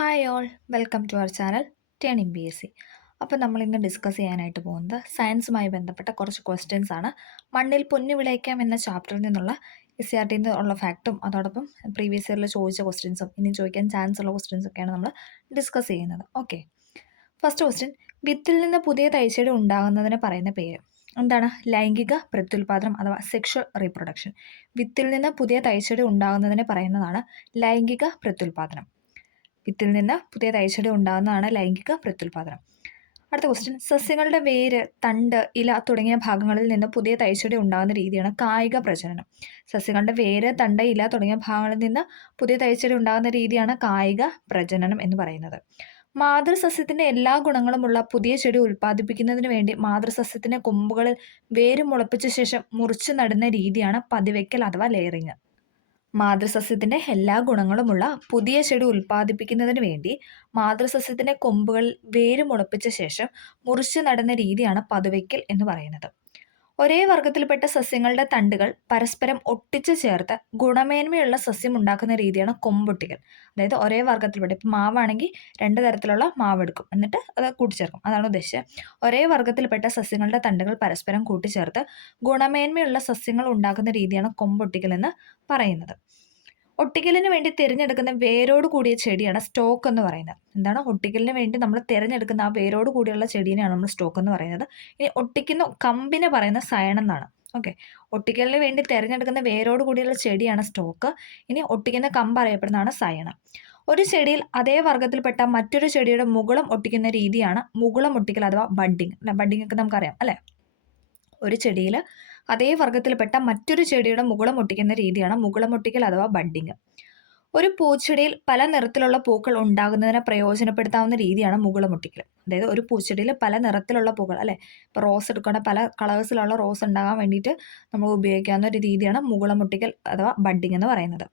Hi all, welcome to our channel turning B S C. അപ്പോൾ നമ്മളിന്ന് discuss ചെയ്യാനായിട്ട് പോകുന്നത് സയൻസുമായി ബന്ധപ്പെട്ട കുറച്ച് ക്വസ്റ്റ്യൻസ് ആണ്. മണ്ണിൽ പൊന്നു വിളയിക്കാം എന്ന ചാപ്റ്ററിൽ നിന്നുള്ള എസ് സി ആർ ടിയിൽ നിന്നുള്ള ഫാക്റ്റും അതോടൊപ്പം പ്രീവിയസ് ഇയറിൽ ചോദിച്ച ക്വസ്റ്റ്യൻസും ഇനി ചോദിക്കാൻ ചാൻസ് ഉള്ള ക്വസ്റ്റ്യൻസൊക്കെയാണ് നമ്മൾ ഡിസ്കസ് ചെയ്യുന്നത്. ഓക്കെ, ഫസ്റ്റ് ക്വസ്റ്റ്യൻ, വിത്തിൽ നിന്ന് പുതിയ തൈച്ചെടി ഉണ്ടാകുന്നതിന് പറയുന്ന പേര് എന്താണ്? ലൈംഗിക പ്രത്യുൽപാദനം അഥവാ സെക്ഷൽ റീപ്രൊഡക്ഷൻ. വിത്തിൽ നിന്ന് പുതിയ തൈച്ചെടി ഉണ്ടാകുന്നതിന് പറയുന്നതാണ് ലൈംഗിക പ്രത്യുൽപാദനം. വിത്തിൽ നിന്ന് പുതിയ തൈച്ചെടി ഉണ്ടാകുന്നതാണ് ലൈംഗിക പ്രത്യുൽപാദനം. അടുത്ത ക്വസ്റ്റ്യൻ, സസ്യങ്ങളുടെ വേര്, തണ്ട്, ഇല തുടങ്ങിയ ഭാഗങ്ങളിൽ നിന്ന് പുതിയ തൈച്ചെടി ഉണ്ടാകുന്ന രീതിയാണ് കായിക പ്രജനനം. സസ്യങ്ങളുടെ വേര്, തണ്ട്, ഇല തുടങ്ങിയ ഭാഗങ്ങളിൽ നിന്ന് പുതിയ തൈച്ചെടി ഉണ്ടാകുന്ന രീതിയാണ് കായിക പ്രജനനം എന്ന് പറയുന്നത്. മാതൃസസ്യത്തിന്റെ എല്ലാ ഗുണങ്ങളുമുള്ള പുതിയ ചെടി ഉൽപ്പാദിപ്പിക്കുന്നതിന് വേണ്ടി മാതൃസസ്യത്തിന്റെ കൊമ്പുകളിൽ വേര് മുളപ്പിച്ച ശേഷം മുറിച്ചു നടുന്ന രീതിയാണ് പതിവയ്ക്കൽ അഥവാ ലെയറിങ്. മാതൃസസ്യത്തിന്റെ എല്ലാ ഗുണങ്ങളുമുള്ള പുതിയ ചെടി ഉൽപ്പാദിപ്പിക്കുന്നതിന് വേണ്ടി മാതൃസസ്യത്തിന്റെ കൊമ്പുകളിൽ വേര് മുളപ്പിച്ച ശേഷം മുറിച്ചു നടുന്ന രീതിയാണ് പതുവയ്ക്കൽ എന്ന് പറയുന്നത്. ഒരേ വർഗത്തിൽപ്പെട്ട സസ്യങ്ങളുടെ തണ്ടുകൾ പരസ്പരം ഒട്ടിച്ചു ചേർത്ത് ഗുണമേന്മയുള്ള സസ്യം ഉണ്ടാക്കുന്ന രീതിയാണ് കൊമ്പൊട്ടിക്കൽ. അതായത് ഒരേ വർഗത്തിൽപ്പെട്ട, ഇപ്പം മാവാണെങ്കിൽ രണ്ട് തരത്തിലുള്ള മാവ് എടുക്കും, എന്നിട്ട് അത് കൂട്ടിച്ചേർക്കും, അതാണ് ഉദ്ദേശിച്ചത്. ഒരേ വർഗത്തിൽപ്പെട്ട സസ്യങ്ങളുടെ തണ്ടുകൾ പരസ്പരം കൂട്ടിച്ചേർത്ത് ഗുണമേന്മയുള്ള സസ്യങ്ങൾ ഉണ്ടാക്കുന്ന രീതിയാണ് കൊമ്പൊട്ടിക്കൽ എന്ന് പറയുന്നത്. ഒട്ടിക്കലിന് വേണ്ടി തിരഞ്ഞെടുക്കുന്ന വേരോട് കൂടിയ ചെടിയാണ് സ്റ്റോക്ക് എന്ന് പറയുന്നത്. എന്താണ്? ഒട്ടിക്കലിന് വേണ്ടി നമ്മൾ തിരഞ്ഞെടുക്കുന്ന ആ വേരോട് കൂടിയുള്ള ചെടീനെയാണ് നമ്മൾ സ്റ്റോക്ക് എന്ന് പറയുന്നത്. ഇനി ഒട്ടിക്കുന്ന കമ്പിനെ പറയുന്ന സയണം എന്നാണ്. ഓക്കെ, ഒട്ടിക്കലിന് വേണ്ടി തിരഞ്ഞെടുക്കുന്ന വേരോട് കൂടിയുള്ള ചെടിയാണ് സ്റ്റോക്ക്. ഇനി ഒട്ടിക്കുന്ന കമ്പ് അറിയപ്പെടുന്നതാണ് സയണം. ഒരു ചെടിയിൽ അതേ വർഗത്തിൽപ്പെട്ട മറ്റൊരു ചെടിയുടെ മുകുളം ഒട്ടിക്കുന്ന രീതിയാണ് മുകുളം ഒട്ടിക്കൽ അഥവാ ബഡ്ഡിങ്. ബഡ്ഡിങ് ഒക്കെ നമുക്കറിയാം അല്ലേ? ഒരു ചെടിയിൽ അതേ വർഗത്തിൽപ്പെട്ട മറ്റൊരു ചെടിയുടെ മുകുളം ഒട്ടിക്കുന്ന രീതിയാണ് മുകുളം ഒട്ടിക്കൽ അഥവാ ബഡ്ഡിങ്. ഒരു പൂച്ചെടിയിൽ പല നിറത്തിലുള്ള പൂക്കൾ ഉണ്ടാകുന്നതിന് പ്രയോജനപ്പെടുത്താവുന്ന രീതിയാണ് മുകുളം ഒട്ടിക്കൽ. അതായത് ഒരു പൂച്ചെടിയിൽ പല നിറത്തിലുള്ള പൂക്കൾ, അല്ലെ, ഇപ്പോൾ റോസ് എടുക്കുകയാണെങ്കിൽ പല കളേഴ്സിലുള്ള റോസ് ഉണ്ടാകാൻ വേണ്ടിയിട്ട് നമ്മൾ ഉപയോഗിക്കാവുന്ന ഒരു രീതിയാണ് മുകുളം ഒട്ടിക്കൽ അഥവാ ബഡ്ഡിങ് എന്ന് പറയുന്നത്.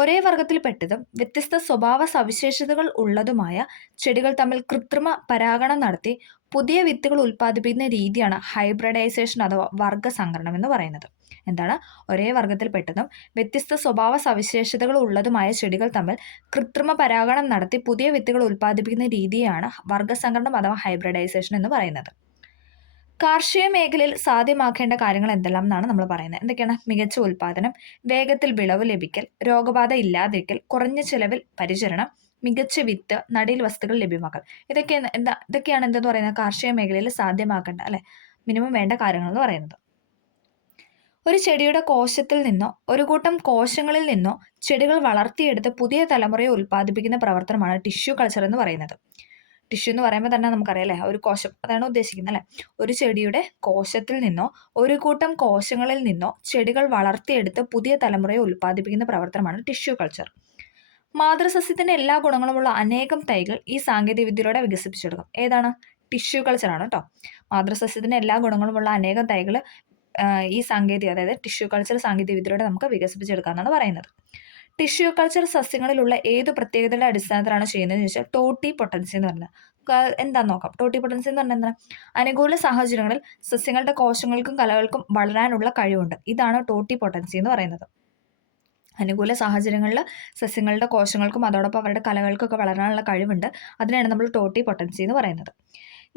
ഒരേ വർഗത്തിൽപ്പെട്ടതും വ്യത്യസ്ത സ്വഭാവ സവിശേഷതകൾ ഉള്ളതുമായ ചെടികൾ തമ്മിൽ കൃത്രിമ പരാഗണം നടത്തി പുതിയ വിത്തുകൾ ഉൽപ്പാദിപ്പിക്കുന്ന രീതിയാണ് ഹൈബ്രിഡൈസേഷൻ അഥവാ വർഗ്ഗസംകരണം എന്ന് പറയുന്നത്. എന്താണ്? ഒരേ വർഗത്തിൽപ്പെട്ടതും വ്യത്യസ്ത സ്വഭാവ സവിശേഷതകൾ ഉള്ളതുമായ ചെടികൾ തമ്മിൽ കൃത്രിമ പരാഗണം നടത്തി പുതിയ വിത്തുകൾ ഉൽപ്പാദിപ്പിക്കുന്ന രീതിയാണ് വർഗ്ഗസംകരണം അഥവാ ഹൈബ്രിഡൈസേഷൻ എന്ന് പറയുന്നത്. കാർഷിക മേഖലയിൽ സാധ്യമാക്കേണ്ട കാര്യങ്ങൾ എന്തെല്ലാം എന്നാണ് നമ്മൾ പറയുന്നത്. എന്തൊക്കെയാണ്? മികച്ച ഉൽപ്പാദനം, വേഗത്തിൽ വിളവ് ലഭിക്കൽ, രോഗബാധ ഇല്ലാതിരിക്കൽ, കുറഞ്ഞ ചെലവിൽ പരിചരണം, മികച്ച വിത്ത്, നടീൽ വസ്തുക്കൾ ലഭ്യമാക്കൽ. ഇതൊക്കെയാണ് എന്തെന്ന് പറയുന്നത്? കാർഷിക മേഖലയിൽ സാധ്യമാക്കേണ്ട, അല്ലെ, മിനിമം വേണ്ട കാര്യങ്ങൾ എന്ന് പറയുന്നത്. ഒരു ചെടിയുടെ കോശത്തിൽ നിന്നോ ഒരു കൂട്ടം കോശങ്ങളിൽ നിന്നോ ചെടികൾ വളർത്തിയെടുത്ത് പുതിയ തലമുറയെ ഉൽപ്പാദിപ്പിക്കുന്ന പ്രവർത്തനമാണ് ടിഷ്യൂ കൾച്ചർ എന്ന് പറയുന്നത്. ടിഷ്യൂ എന്ന് പറയുമ്പോൾ തന്നെ നമുക്കറിയാം അല്ലേ, ഒരു കോശം, അതാണ് ഉദ്ദേശിക്കുന്നത് അല്ലേ. ഒരു ചെടിയുടെ കോശത്തിൽ നിന്നോ ഒരു കൂട്ടം കോശങ്ങളിൽ നിന്നോ ചെടികൾ വളർത്തിയെടുത്ത് പുതിയ തലമുറയെ ഉൽപ്പാദിപ്പിക്കുന്ന പ്രവർത്തനമാണ് ടിഷ്യൂ കൾച്ചർ. മാതൃസസ്യത്തിന്റെ എല്ലാ ഗുണങ്ങളുമുള്ള അനേകം തൈകൾ ഈ സാങ്കേതിക വിദ്യയിലൂടെ വികസിപ്പിച്ചെടുക്കും. ഏതാണ്? ടിഷ്യൂ കൾച്ചറാണ് കേട്ടോ. മാതൃസസ്യത്തിന്റെ എല്ലാ ഗുണങ്ങളുമുള്ള അനേകം തൈകൾ ഈ അതായത് ടിഷ്യൂ കൾച്ചർ സാങ്കേതിക വിദ്യയിലൂടെ നമുക്ക് വികസിപ്പിച്ചെടുക്കാമെന്നാണ് പറയുന്നത്. ടിഷ്യൂ കൾച്ചർ സസ്യങ്ങളിലുള്ള ഏത് പ്രത്യേകതയുടെ അടിസ്ഥാനത്തിലാണ് ചെയ്യുന്നതെന്ന് ചോദിച്ചാൽ ടോട്ടി പൊട്ടൻസി എന്ന് പറയുന്നത് എന്താണെന്ന് നോക്കാം. ടോട്ടി പൊട്ടൻസി എന്ന് പറഞ്ഞാൽ എന്താണ്? അനുകൂല സാഹചര്യങ്ങളിൽ സസ്യങ്ങളുടെ കോശങ്ങൾക്കും കലകൾക്കും വളരാനുള്ള കഴിവുണ്ട്. ഇതാണ് ടോട്ടി പൊട്ടൻസി എന്ന് പറയുന്നത്. അനുകൂല സാഹചര്യങ്ങളിൽ സസ്യങ്ങളുടെ കോശങ്ങൾക്കും അതോടൊപ്പം അവരുടെ കലകൾക്കൊക്കെ വളരാനുള്ള കഴിവുണ്ട്. അതിനാണ് നമ്മൾ ടോട്ടി പൊട്ടൻസി എന്ന് പറയുന്നത്.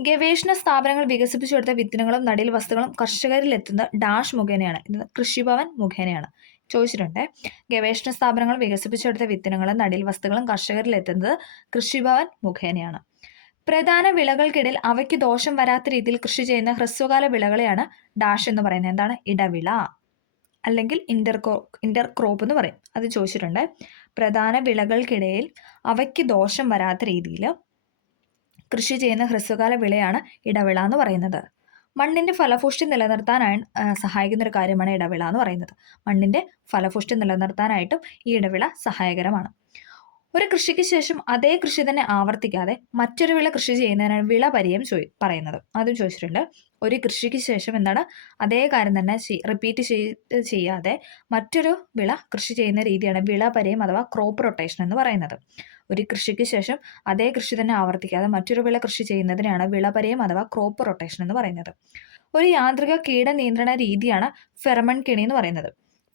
ഗവേഷണ സ്ഥാപനങ്ങൾ വികസിപ്പിച്ചെടുത്ത വിത്തിനങ്ങളും നടീൽ വസ്തുക്കളും കർഷകരിലെത്തുന്ന ഡാഷ് മുഖേനയാണ്. ഇത് കൃഷിഭവൻ മുഖേനയാണ് ചോദിച്ചിട്ടുണ്ട്. ഗവേഷണ സ്ഥാപനങ്ങൾ വികസിപ്പിച്ചെടുത്ത വിത്തിനങ്ങളും നടീൽ വസ്തുക്കളും കർഷകരിലെത്തുന്നത് കൃഷിഭവൻ മുഖേനയാണ്. പ്രധാന വിളകൾക്കിടയിൽ അവയ്ക്ക് ദോഷം വരാത്ത രീതിയിൽ കൃഷി ചെയ്യുന്ന ഹ്രസ്വകാല വിളകളെയാണ് ഡാഷ് എന്ന് പറയുന്നത്. എന്താണ്? ഇടവിള അല്ലെങ്കിൽ ഇന്റർക്രോപ്പ് എന്ന് പറയും. അത് ചോദിച്ചിട്ടുണ്ട്. പ്രധാന വിളകൾക്കിടയിൽ അവയ്ക്ക് ദോഷം വരാത്ത രീതിയിൽ കൃഷി ചെയ്യുന്ന ഹ്രസ്വകാല വിളയാണ് ഇടവിള എന്ന് പറയുന്നത്. മണ്ണിന്റെ ഫലപുഷ്ടി നിലനിർത്താനായി സഹായിക്കുന്ന ഒരു കാര്യമാണ് ഇടവിള എന്ന് പറയുന്നത്. മണ്ണിന്റെ ഫലപുഷ്ടി നിലനിർത്താനായിട്ടും ഈ ഇടവിള സഹായകരമാണ്. ഒരു കൃഷിക്ക് ശേഷം അതേ കൃഷി തന്നെ ആവർത്തിക്കാതെ മറ്റൊരു വിള കൃഷി ചെയ്യുന്നതിനാണ് വിളപര്യം പറയുന്നത്. അതും ചോദിച്ചിട്ടുണ്ട്. ഒരു കൃഷിക്ക് ശേഷം എന്താണ്? അതേ കാര്യം തന്നെ റിപ്പീറ്റ് ചെയ്യാതെ മറ്റൊരു വിള കൃഷി ചെയ്യുന്ന രീതിയാണ് വിളപര്യം അഥവാ ക്രോപ്പ് റൊട്ടേഷൻ എന്ന് പറയുന്നത്. ഒരു കൃഷിക്ക് ശേഷം അതേ കൃഷി തന്നെ ആവർത്തിക്കാതെ മറ്റൊരു വിള കൃഷി ചെയ്യുന്നതിനാണ് വിളപര്യം അഥവാ ക്രോപ്പ് റൊട്ടേഷൻ എന്ന് പറയുന്നത്. ഒരു യാന്ത്രിക കീട നിയന്ത്രണ രീതിയാണ് ഫെറമോൺ കെണി എന്ന് പറയുന്നത്.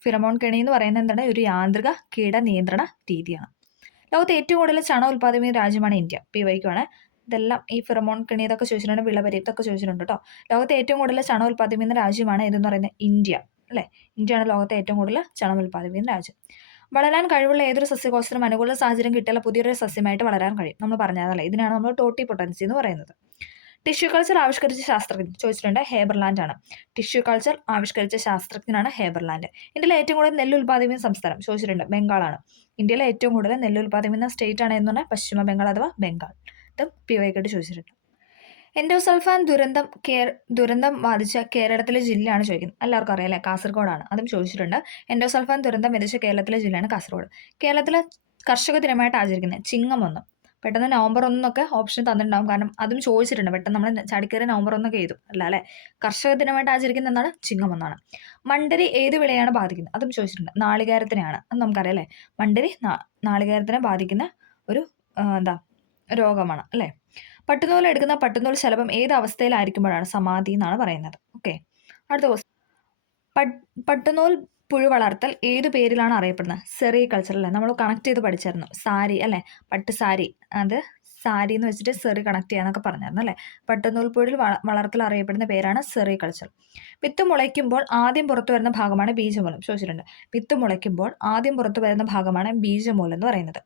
ഫിറമോൺ കെണി എന്ന് പറയുന്നത് എന്താണ്? ഒരു യാന്ത്രിക കീട നിയന്ത്രണ രീതിയാണ്. ലോകത്ത് ഏറ്റവും കൂടുതൽ ചണം ഉൽപ്പാദിപ്പിക്കുന്ന രാജ്യമാണ് ഇന്ത്യ. പി വൈക്കുവാണ്. ഇതെല്ലാം ഈ ഫിറമോൺ കെണി ഇതൊക്കെ ചോദിച്ചിട്ടുണ്ട്, വിളവരി ഇതൊക്കെ ചോദിച്ചിട്ടുണ്ട് കേട്ടോ. ലോകത്തെ ഏറ്റവും കൂടുതൽ ചണം ഉൽപ്പാദിപ്പിക്കുന്ന രാജ്യമാണ് ഇതെന്ന് പറയുന്നത് ഇന്ത്യ അല്ലേ. ഇന്ത്യയാണ് ലോകത്തെ ഏറ്റവും കൂടുതൽ ചണം ഉൽപ്പാദിപ്പിക്കുന്ന രാജ്യം. വളരാൻ കഴിവുള്ള ഏതൊരു സസ്യകോശത്തിനും അനുകൂല സാഹചര്യം കിട്ടിയാൽ പുതിയൊരു സസ്യമായിട്ട് വളരാൻ കഴിയും. നമ്മൾ പറഞ്ഞതല്ലേ, ഇതിനാണ് നമ്മൾ ടോട്ടി പൊട്ടൻസി എന്ന് പറയുന്നത്. ടിഷ്യൂ കൾച്ചർ ആവിഷ്കരിച്ച ശാസ്ത്രജ്ഞൻ ചോദിച്ചിട്ടുണ്ട്, ഹേബർലാൻഡ് ആണ്. ടിഷ്യൂ കൾച്ചർ ആവിഷ്കരിച്ച ശാസ്ത്രജ്ഞനാണ് ഹേബർലാൻഡ്. ഇന്ത്യയിലെ ഏറ്റവും കൂടുതൽ നെല്ല് ഉൽപ്പാദിപ്പിക്കുന്ന സംസ്ഥാനം ചോദിച്ചിട്ടുണ്ട്, ബംഗാളാണ്. ഇന്ത്യയിലെ ഏറ്റവും കൂടുതൽ നെല്ല് ഉൽപ്പാദിപ്പിക്കുന്ന സ്റ്റേറ്റ് ആണ് എന്ന് പറഞ്ഞാൽ പശ്ചിമ ബംഗാൾ അഥവാ ബംഗാൾ. ഇതും പി വൈക്കായിട്ട് ചോദിച്ചിട്ടുണ്ട്. എൻഡോസൾഫാൻ ദുരന്തം ബാധിച്ച കേരളത്തിലെ ജില്ലയാണ് ചോദിക്കുന്നത്. എല്ലാവർക്കും അറിയാം അല്ലേ, കാസർഗോഡാണ്. അതും ചോദിച്ചിട്ടുണ്ട്. എൻഡോസൾഫാൻ ദുരന്തം ബാധിച്ച കേരളത്തിലെ ജില്ലയാണ് കാസർഗോഡ്. കേരളത്തിലെ കർഷക ദിനമായിട്ട് ആചരിക്കുന്നത് ചിങ്ങം 1. പെട്ടെന്ന് നവംബർ 1 ഓപ്ഷൻ തന്നിട്ടുണ്ടാവും, കാരണം അതും ചോദിച്ചിട്ടുണ്ട്. പെട്ടെന്ന് നമ്മൾ ചാടിക്കയറി നവംബർ 1 എഴുതും അല്ല അല്ലേ. കർഷക ദിനമായിട്ട് ആചരിക്കുന്ന എന്താണ്, ചിങ്ങം 1. മണ്ടരി ഏത് വിളയാണ് ബാധിക്കുന്നത്, അതും ചോദിച്ചിട്ടുണ്ട്. നാളികേരത്തിനെയാണ്, അത് നമുക്കറിയാം അല്ലേ. മണ്ടരി നാളികേരത്തിനെ ബാധിക്കുന്ന ഒരു രോഗമാണ് അല്ലേ. പട്ടുനൂൽ എടുക്കുന്ന പട്ടുനൂൽ ശലഭം ഏത് അവസ്ഥയിലായിരിക്കുമ്പോഴാണ് സമാധി എന്നാണ് പറയുന്നത്. ഓക്കെ, അടുത്ത ക്വസ്റ്റ്യൻ. പട്ടുനൂൽ പുഴു വളർത്തൽ ഏതു പേരിലാണ് അറിയപ്പെടുന്നത്? സെറികൾച്ചർ അല്ലേ, നമ്മൾ കണക്ട് ചെയ്ത് പഠിച്ചായിരുന്നു. സാരി അല്ലേ, പട്ട് സാരി, അത് സാരി എന്ന് വെച്ചിട്ട് സെറി കണക്ട് ചെയ്യാന്നൊക്കെ പറഞ്ഞായിരുന്നു അല്ലേ. പട്ടുനൂൽ പുഴു വളർത്തൽ അറിയപ്പെടുന്ന പേരാണ് സെറികൾച്ചർ. വിത്ത് മുളയ്ക്കുമ്പോൾ ആദ്യം പുറത്തു വരുന്ന ഭാഗമാണ് ബീജമൂലം ചോദിച്ചിട്ടുണ്ട്. വിത്ത് മുളയ്ക്കുമ്പോൾ ആദ്യം പുറത്തു വരുന്ന ഭാഗമാണ് ബീജമൂലം എന്ന് പറയുന്നത്.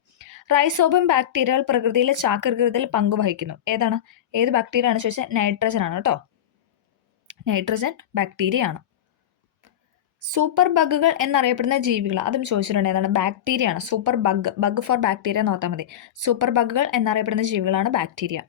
റൈസോബം ബാക്ടീരിയകൾ പ്രകൃതിയിലെ ചാക്രികൃതിയിൽ പങ്കുവഹിക്കുന്നു. ഏത് ബാക്ടീരിയ ആണ് ചോദിച്ചാൽ നൈട്രജൻ ആണ് കേട്ടോ. നൈട്രജൻ ബാക്ടീരിയ ആണ്. സൂപ്പർ ബഗുകൾ എന്നറിയപ്പെടുന്ന ജീവികൾ, അതും ചോദിച്ചിട്ടുണ്ട്. ഏതാണ്? ബാക്ടീരിയ ആണ്. സൂപ്പർ ബഗ് ഫോർ ബാക്ടീരിയ എന്ന് ഓർത്താൽ മതി. സൂപ്പർ ബഗുകൾ എന്നറിയപ്പെടുന്ന ജീവികളാണ് ബാക്ടീരിയ.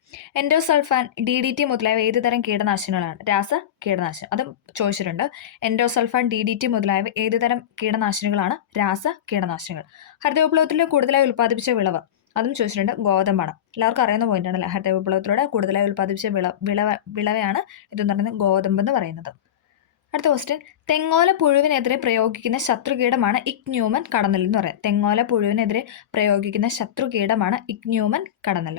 എൻഡോസൾഫാൻ, DDT മുതലായവ ഏത് തരം കീടനാശിനികളാണ്? രാസ കീടനാശിനി, അതും ചോദിച്ചിട്ടുണ്ട്. എൻഡോസൾഫാൻ, DDT മുതലായവ ഏത് തരം കീടനാശിനികളാണ്? രാസ കീടനാശിനികൾ. ഹരിതവിപ്ലവത്തിൽ കൂടുതലായി ഉൽപ്പാദിപ്പിച്ച വിളവ്, അതും ചോദിച്ചിട്ടുണ്ട്. ഗോതമ്പാണ്. എല്ലാവർക്കും അറിയുന്ന പോയിന്റ് ആണല്ലേ. ഹരിതവിപ്ലവത്തിലൂടെ കൂടുതലായി ഉൽപ്പാദിപ്പിച്ച വിളവയാണ് ഇതെന്ന് പറയുന്നത് ഗോതമ്പ് എന്ന് പറയുന്നത്. അടുത്ത ക്വസ്റ്റ്യൻ. തെങ്ങോല പുഴുവിനെതിരെ പ്രയോഗിക്കുന്ന ശത്രുകീടമാണ് ഇഗ്ന്യൂമൻ കടന്നൽ എന്ന് പറയുന്നത്. തെങ്ങോല പുഴുവിനെതിരെ പ്രയോഗിക്കുന്ന ശത്രുകീടമാണ് ഇഗ്ന്യൂമൻ കടന്നൽ.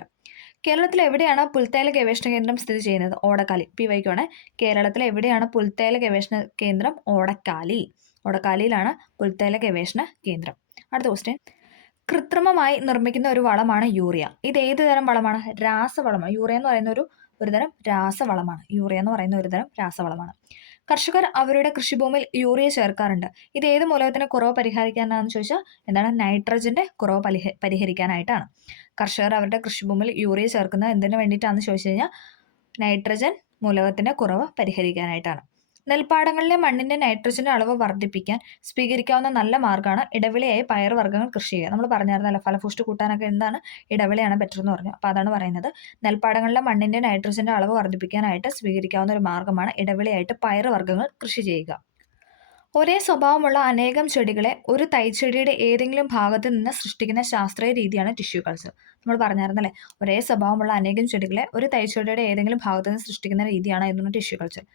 കേരളത്തിൽ എവിടെയാണ് പുൽത്തൈല ഗവേഷണ കേന്ദ്രം സ്ഥിതി ചെയ്യുന്നത്? ഓടക്കാലി. പി വൈക്കാണ്. കേരളത്തിൽ എവിടെയാണ് പുൽത്തൈല ഗവേഷണ കേന്ദ്രം? ഓടക്കാലി. ഓടക്കാലിയിലാണ് പുൽത്തൈല ഗവേഷണ കേന്ദ്രം. അടുത്ത ക്വസ്റ്റ്യൻ. കൃത്രിമമായി നിർമ്മിക്കുന്ന ഒരു വളമാണ് യൂറിയ. ഇത് ഏത് തരം വളമാണ്? രാസവളമാണ്. യൂറിയ എന്ന് പറയുന്ന ഒരു തരം രാസവളമാണ്. കർഷകർ അവരുടെ കൃഷിഭൂമിയിൽ യൂറിയ ചേർക്കാറുണ്ട്. ഇത് ഏത് മൂലകത്തിന്റെ കുറവ് പരിഹരിക്കാനാണെന്ന് ചോദിച്ചാൽ എന്താണ്? നൈട്രജന്റെ കുറവ് പരിഹരിക്കാനായിട്ടാണ്. കർഷകർ അവരുടെ കൃഷിഭൂമിയിൽ യൂറിയ ചേർക്കുന്നത് എന്തിനു വേണ്ടിയിട്ടാണെന്ന് ചോദിച്ചു കഴിഞ്ഞാൽ നൈട്രജൻ മൂലകത്തിന്റെ കുറവ് പരിഹരിക്കാനായിട്ടാണ്. നെൽപ്പാടങ്ങളിലെ മണ്ണിന്റെ നൈട്രജന്റെ അളവ് വർദ്ധിപ്പിക്കാൻ സ്വീകരിക്കാവുന്ന നല്ല മാർഗ്ഗമാണ് ഇടവിളയായി പയറുവർഗ്ഗങ്ങൾ കൃഷി ചെയ്യുക. നമ്മൾ പറഞ്ഞായിരുന്നല്ലോ, ഫലപുഷ്ടി കൂട്ടാനൊക്കെ എന്താണ് ഇടവിളയാണ് ബെറ്റർ എന്ന് പറഞ്ഞു. അപ്പോൾ അതാണ് പറയുന്നത്. നെൽപ്പാടങ്ങളിലെ മണ്ണിന്റെ നൈട്രജന്റെ അളവ് വർദ്ധിപ്പിക്കാനായിട്ട് സ്വീകരിക്കാവുന്ന ഒരു മാർഗ്ഗമാണ് ഇടവിളയായിട്ട് പയറുവർഗ്ഗങ്ങൾ കൃഷി ചെയ്യുക. ഒരേ സ്വഭാവമുള്ള അനേകം ചെടികളെ ഒരു തൈച്ചെടിയുടെ ഏതെങ്കിലും ഭാഗത്ത് നിന്ന് സൃഷ്ടിക്കുന്ന ശാസ്ത്രീയ രീതിയാണ് ടിഷ്യൂ കൾച്ചർ. നമ്മൾ പറഞ്ഞായിരുന്നല്ലേ, ഒരേ സ്വഭാവമുള്ള അനേകം ചെടികളെ ഒരു തൈച്ചെടിയുടെ ഏതെങ്കിലും ഭാഗത്ത് നിന്ന് സൃഷ്ടിക്കുന്ന രീതിയാണ് ഇതെന്ന് ടിഷ്യൂ കൾച്ചർ.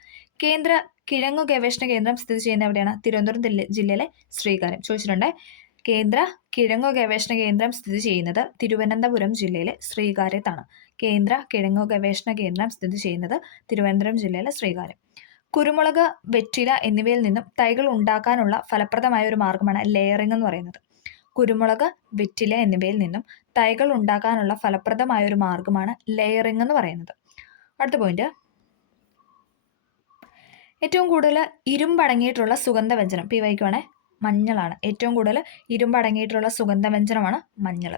കേന്ദ്ര കിഴങ്ങു ഗവേഷണ കേന്ദ്രം സ്ഥിതി ചെയ്യുന്ന എവിടെയാണ്? തിരുവനന്തപുരം ജില്ലയിലെ ശ്രീകാര്യം. ചോദിച്ചിട്ടുണ്ട്. കേന്ദ്ര കിഴങ്ങു ഗവേഷണ കേന്ദ്രം സ്ഥിതി ചെയ്യുന്നത് തിരുവനന്തപുരം ജില്ലയിലെ ശ്രീകാര്യത്താണ്. കേന്ദ്ര കിഴങ്ങു ഗവേഷണ കേന്ദ്രം സ്ഥിതി ചെയ്യുന്നത് തിരുവനന്തപുരം ജില്ലയിലെ ശ്രീകാര്യം. കുരുമുളക്, വെറ്റില എന്നിവയിൽ നിന്നും തൈകൾ ഉണ്ടാക്കാനുള്ള ഫലപ്രദമായ ഒരു മാർഗ്ഗമാണ് ലെയറിംഗ് എന്ന് പറയുന്നത്. കുരുമുളക്, വെറ്റില എന്നിവയിൽ നിന്നും തൈകൾ ഉണ്ടാക്കാനുള്ള ഫലപ്രദമായ ഒരു മാർഗ്ഗമാണ് ലെയറിംഗ് എന്ന് പറയുന്നത്. അടുത്ത പോയിന്റ്. ഏറ്റവും കൂടുതൽ ഇരുമ്പടങ്ങിയിട്ടുള്ള സുഗന്ധവ്യഞ്ജനം പി വൈക്കുവാണ് മഞ്ഞളാണ്. ഏറ്റവും കൂടുതൽ ഇരുമ്പടങ്ങിയിട്ടുള്ള സുഗന്ധവ്യഞ്ജനമാണ് മഞ്ഞൾ.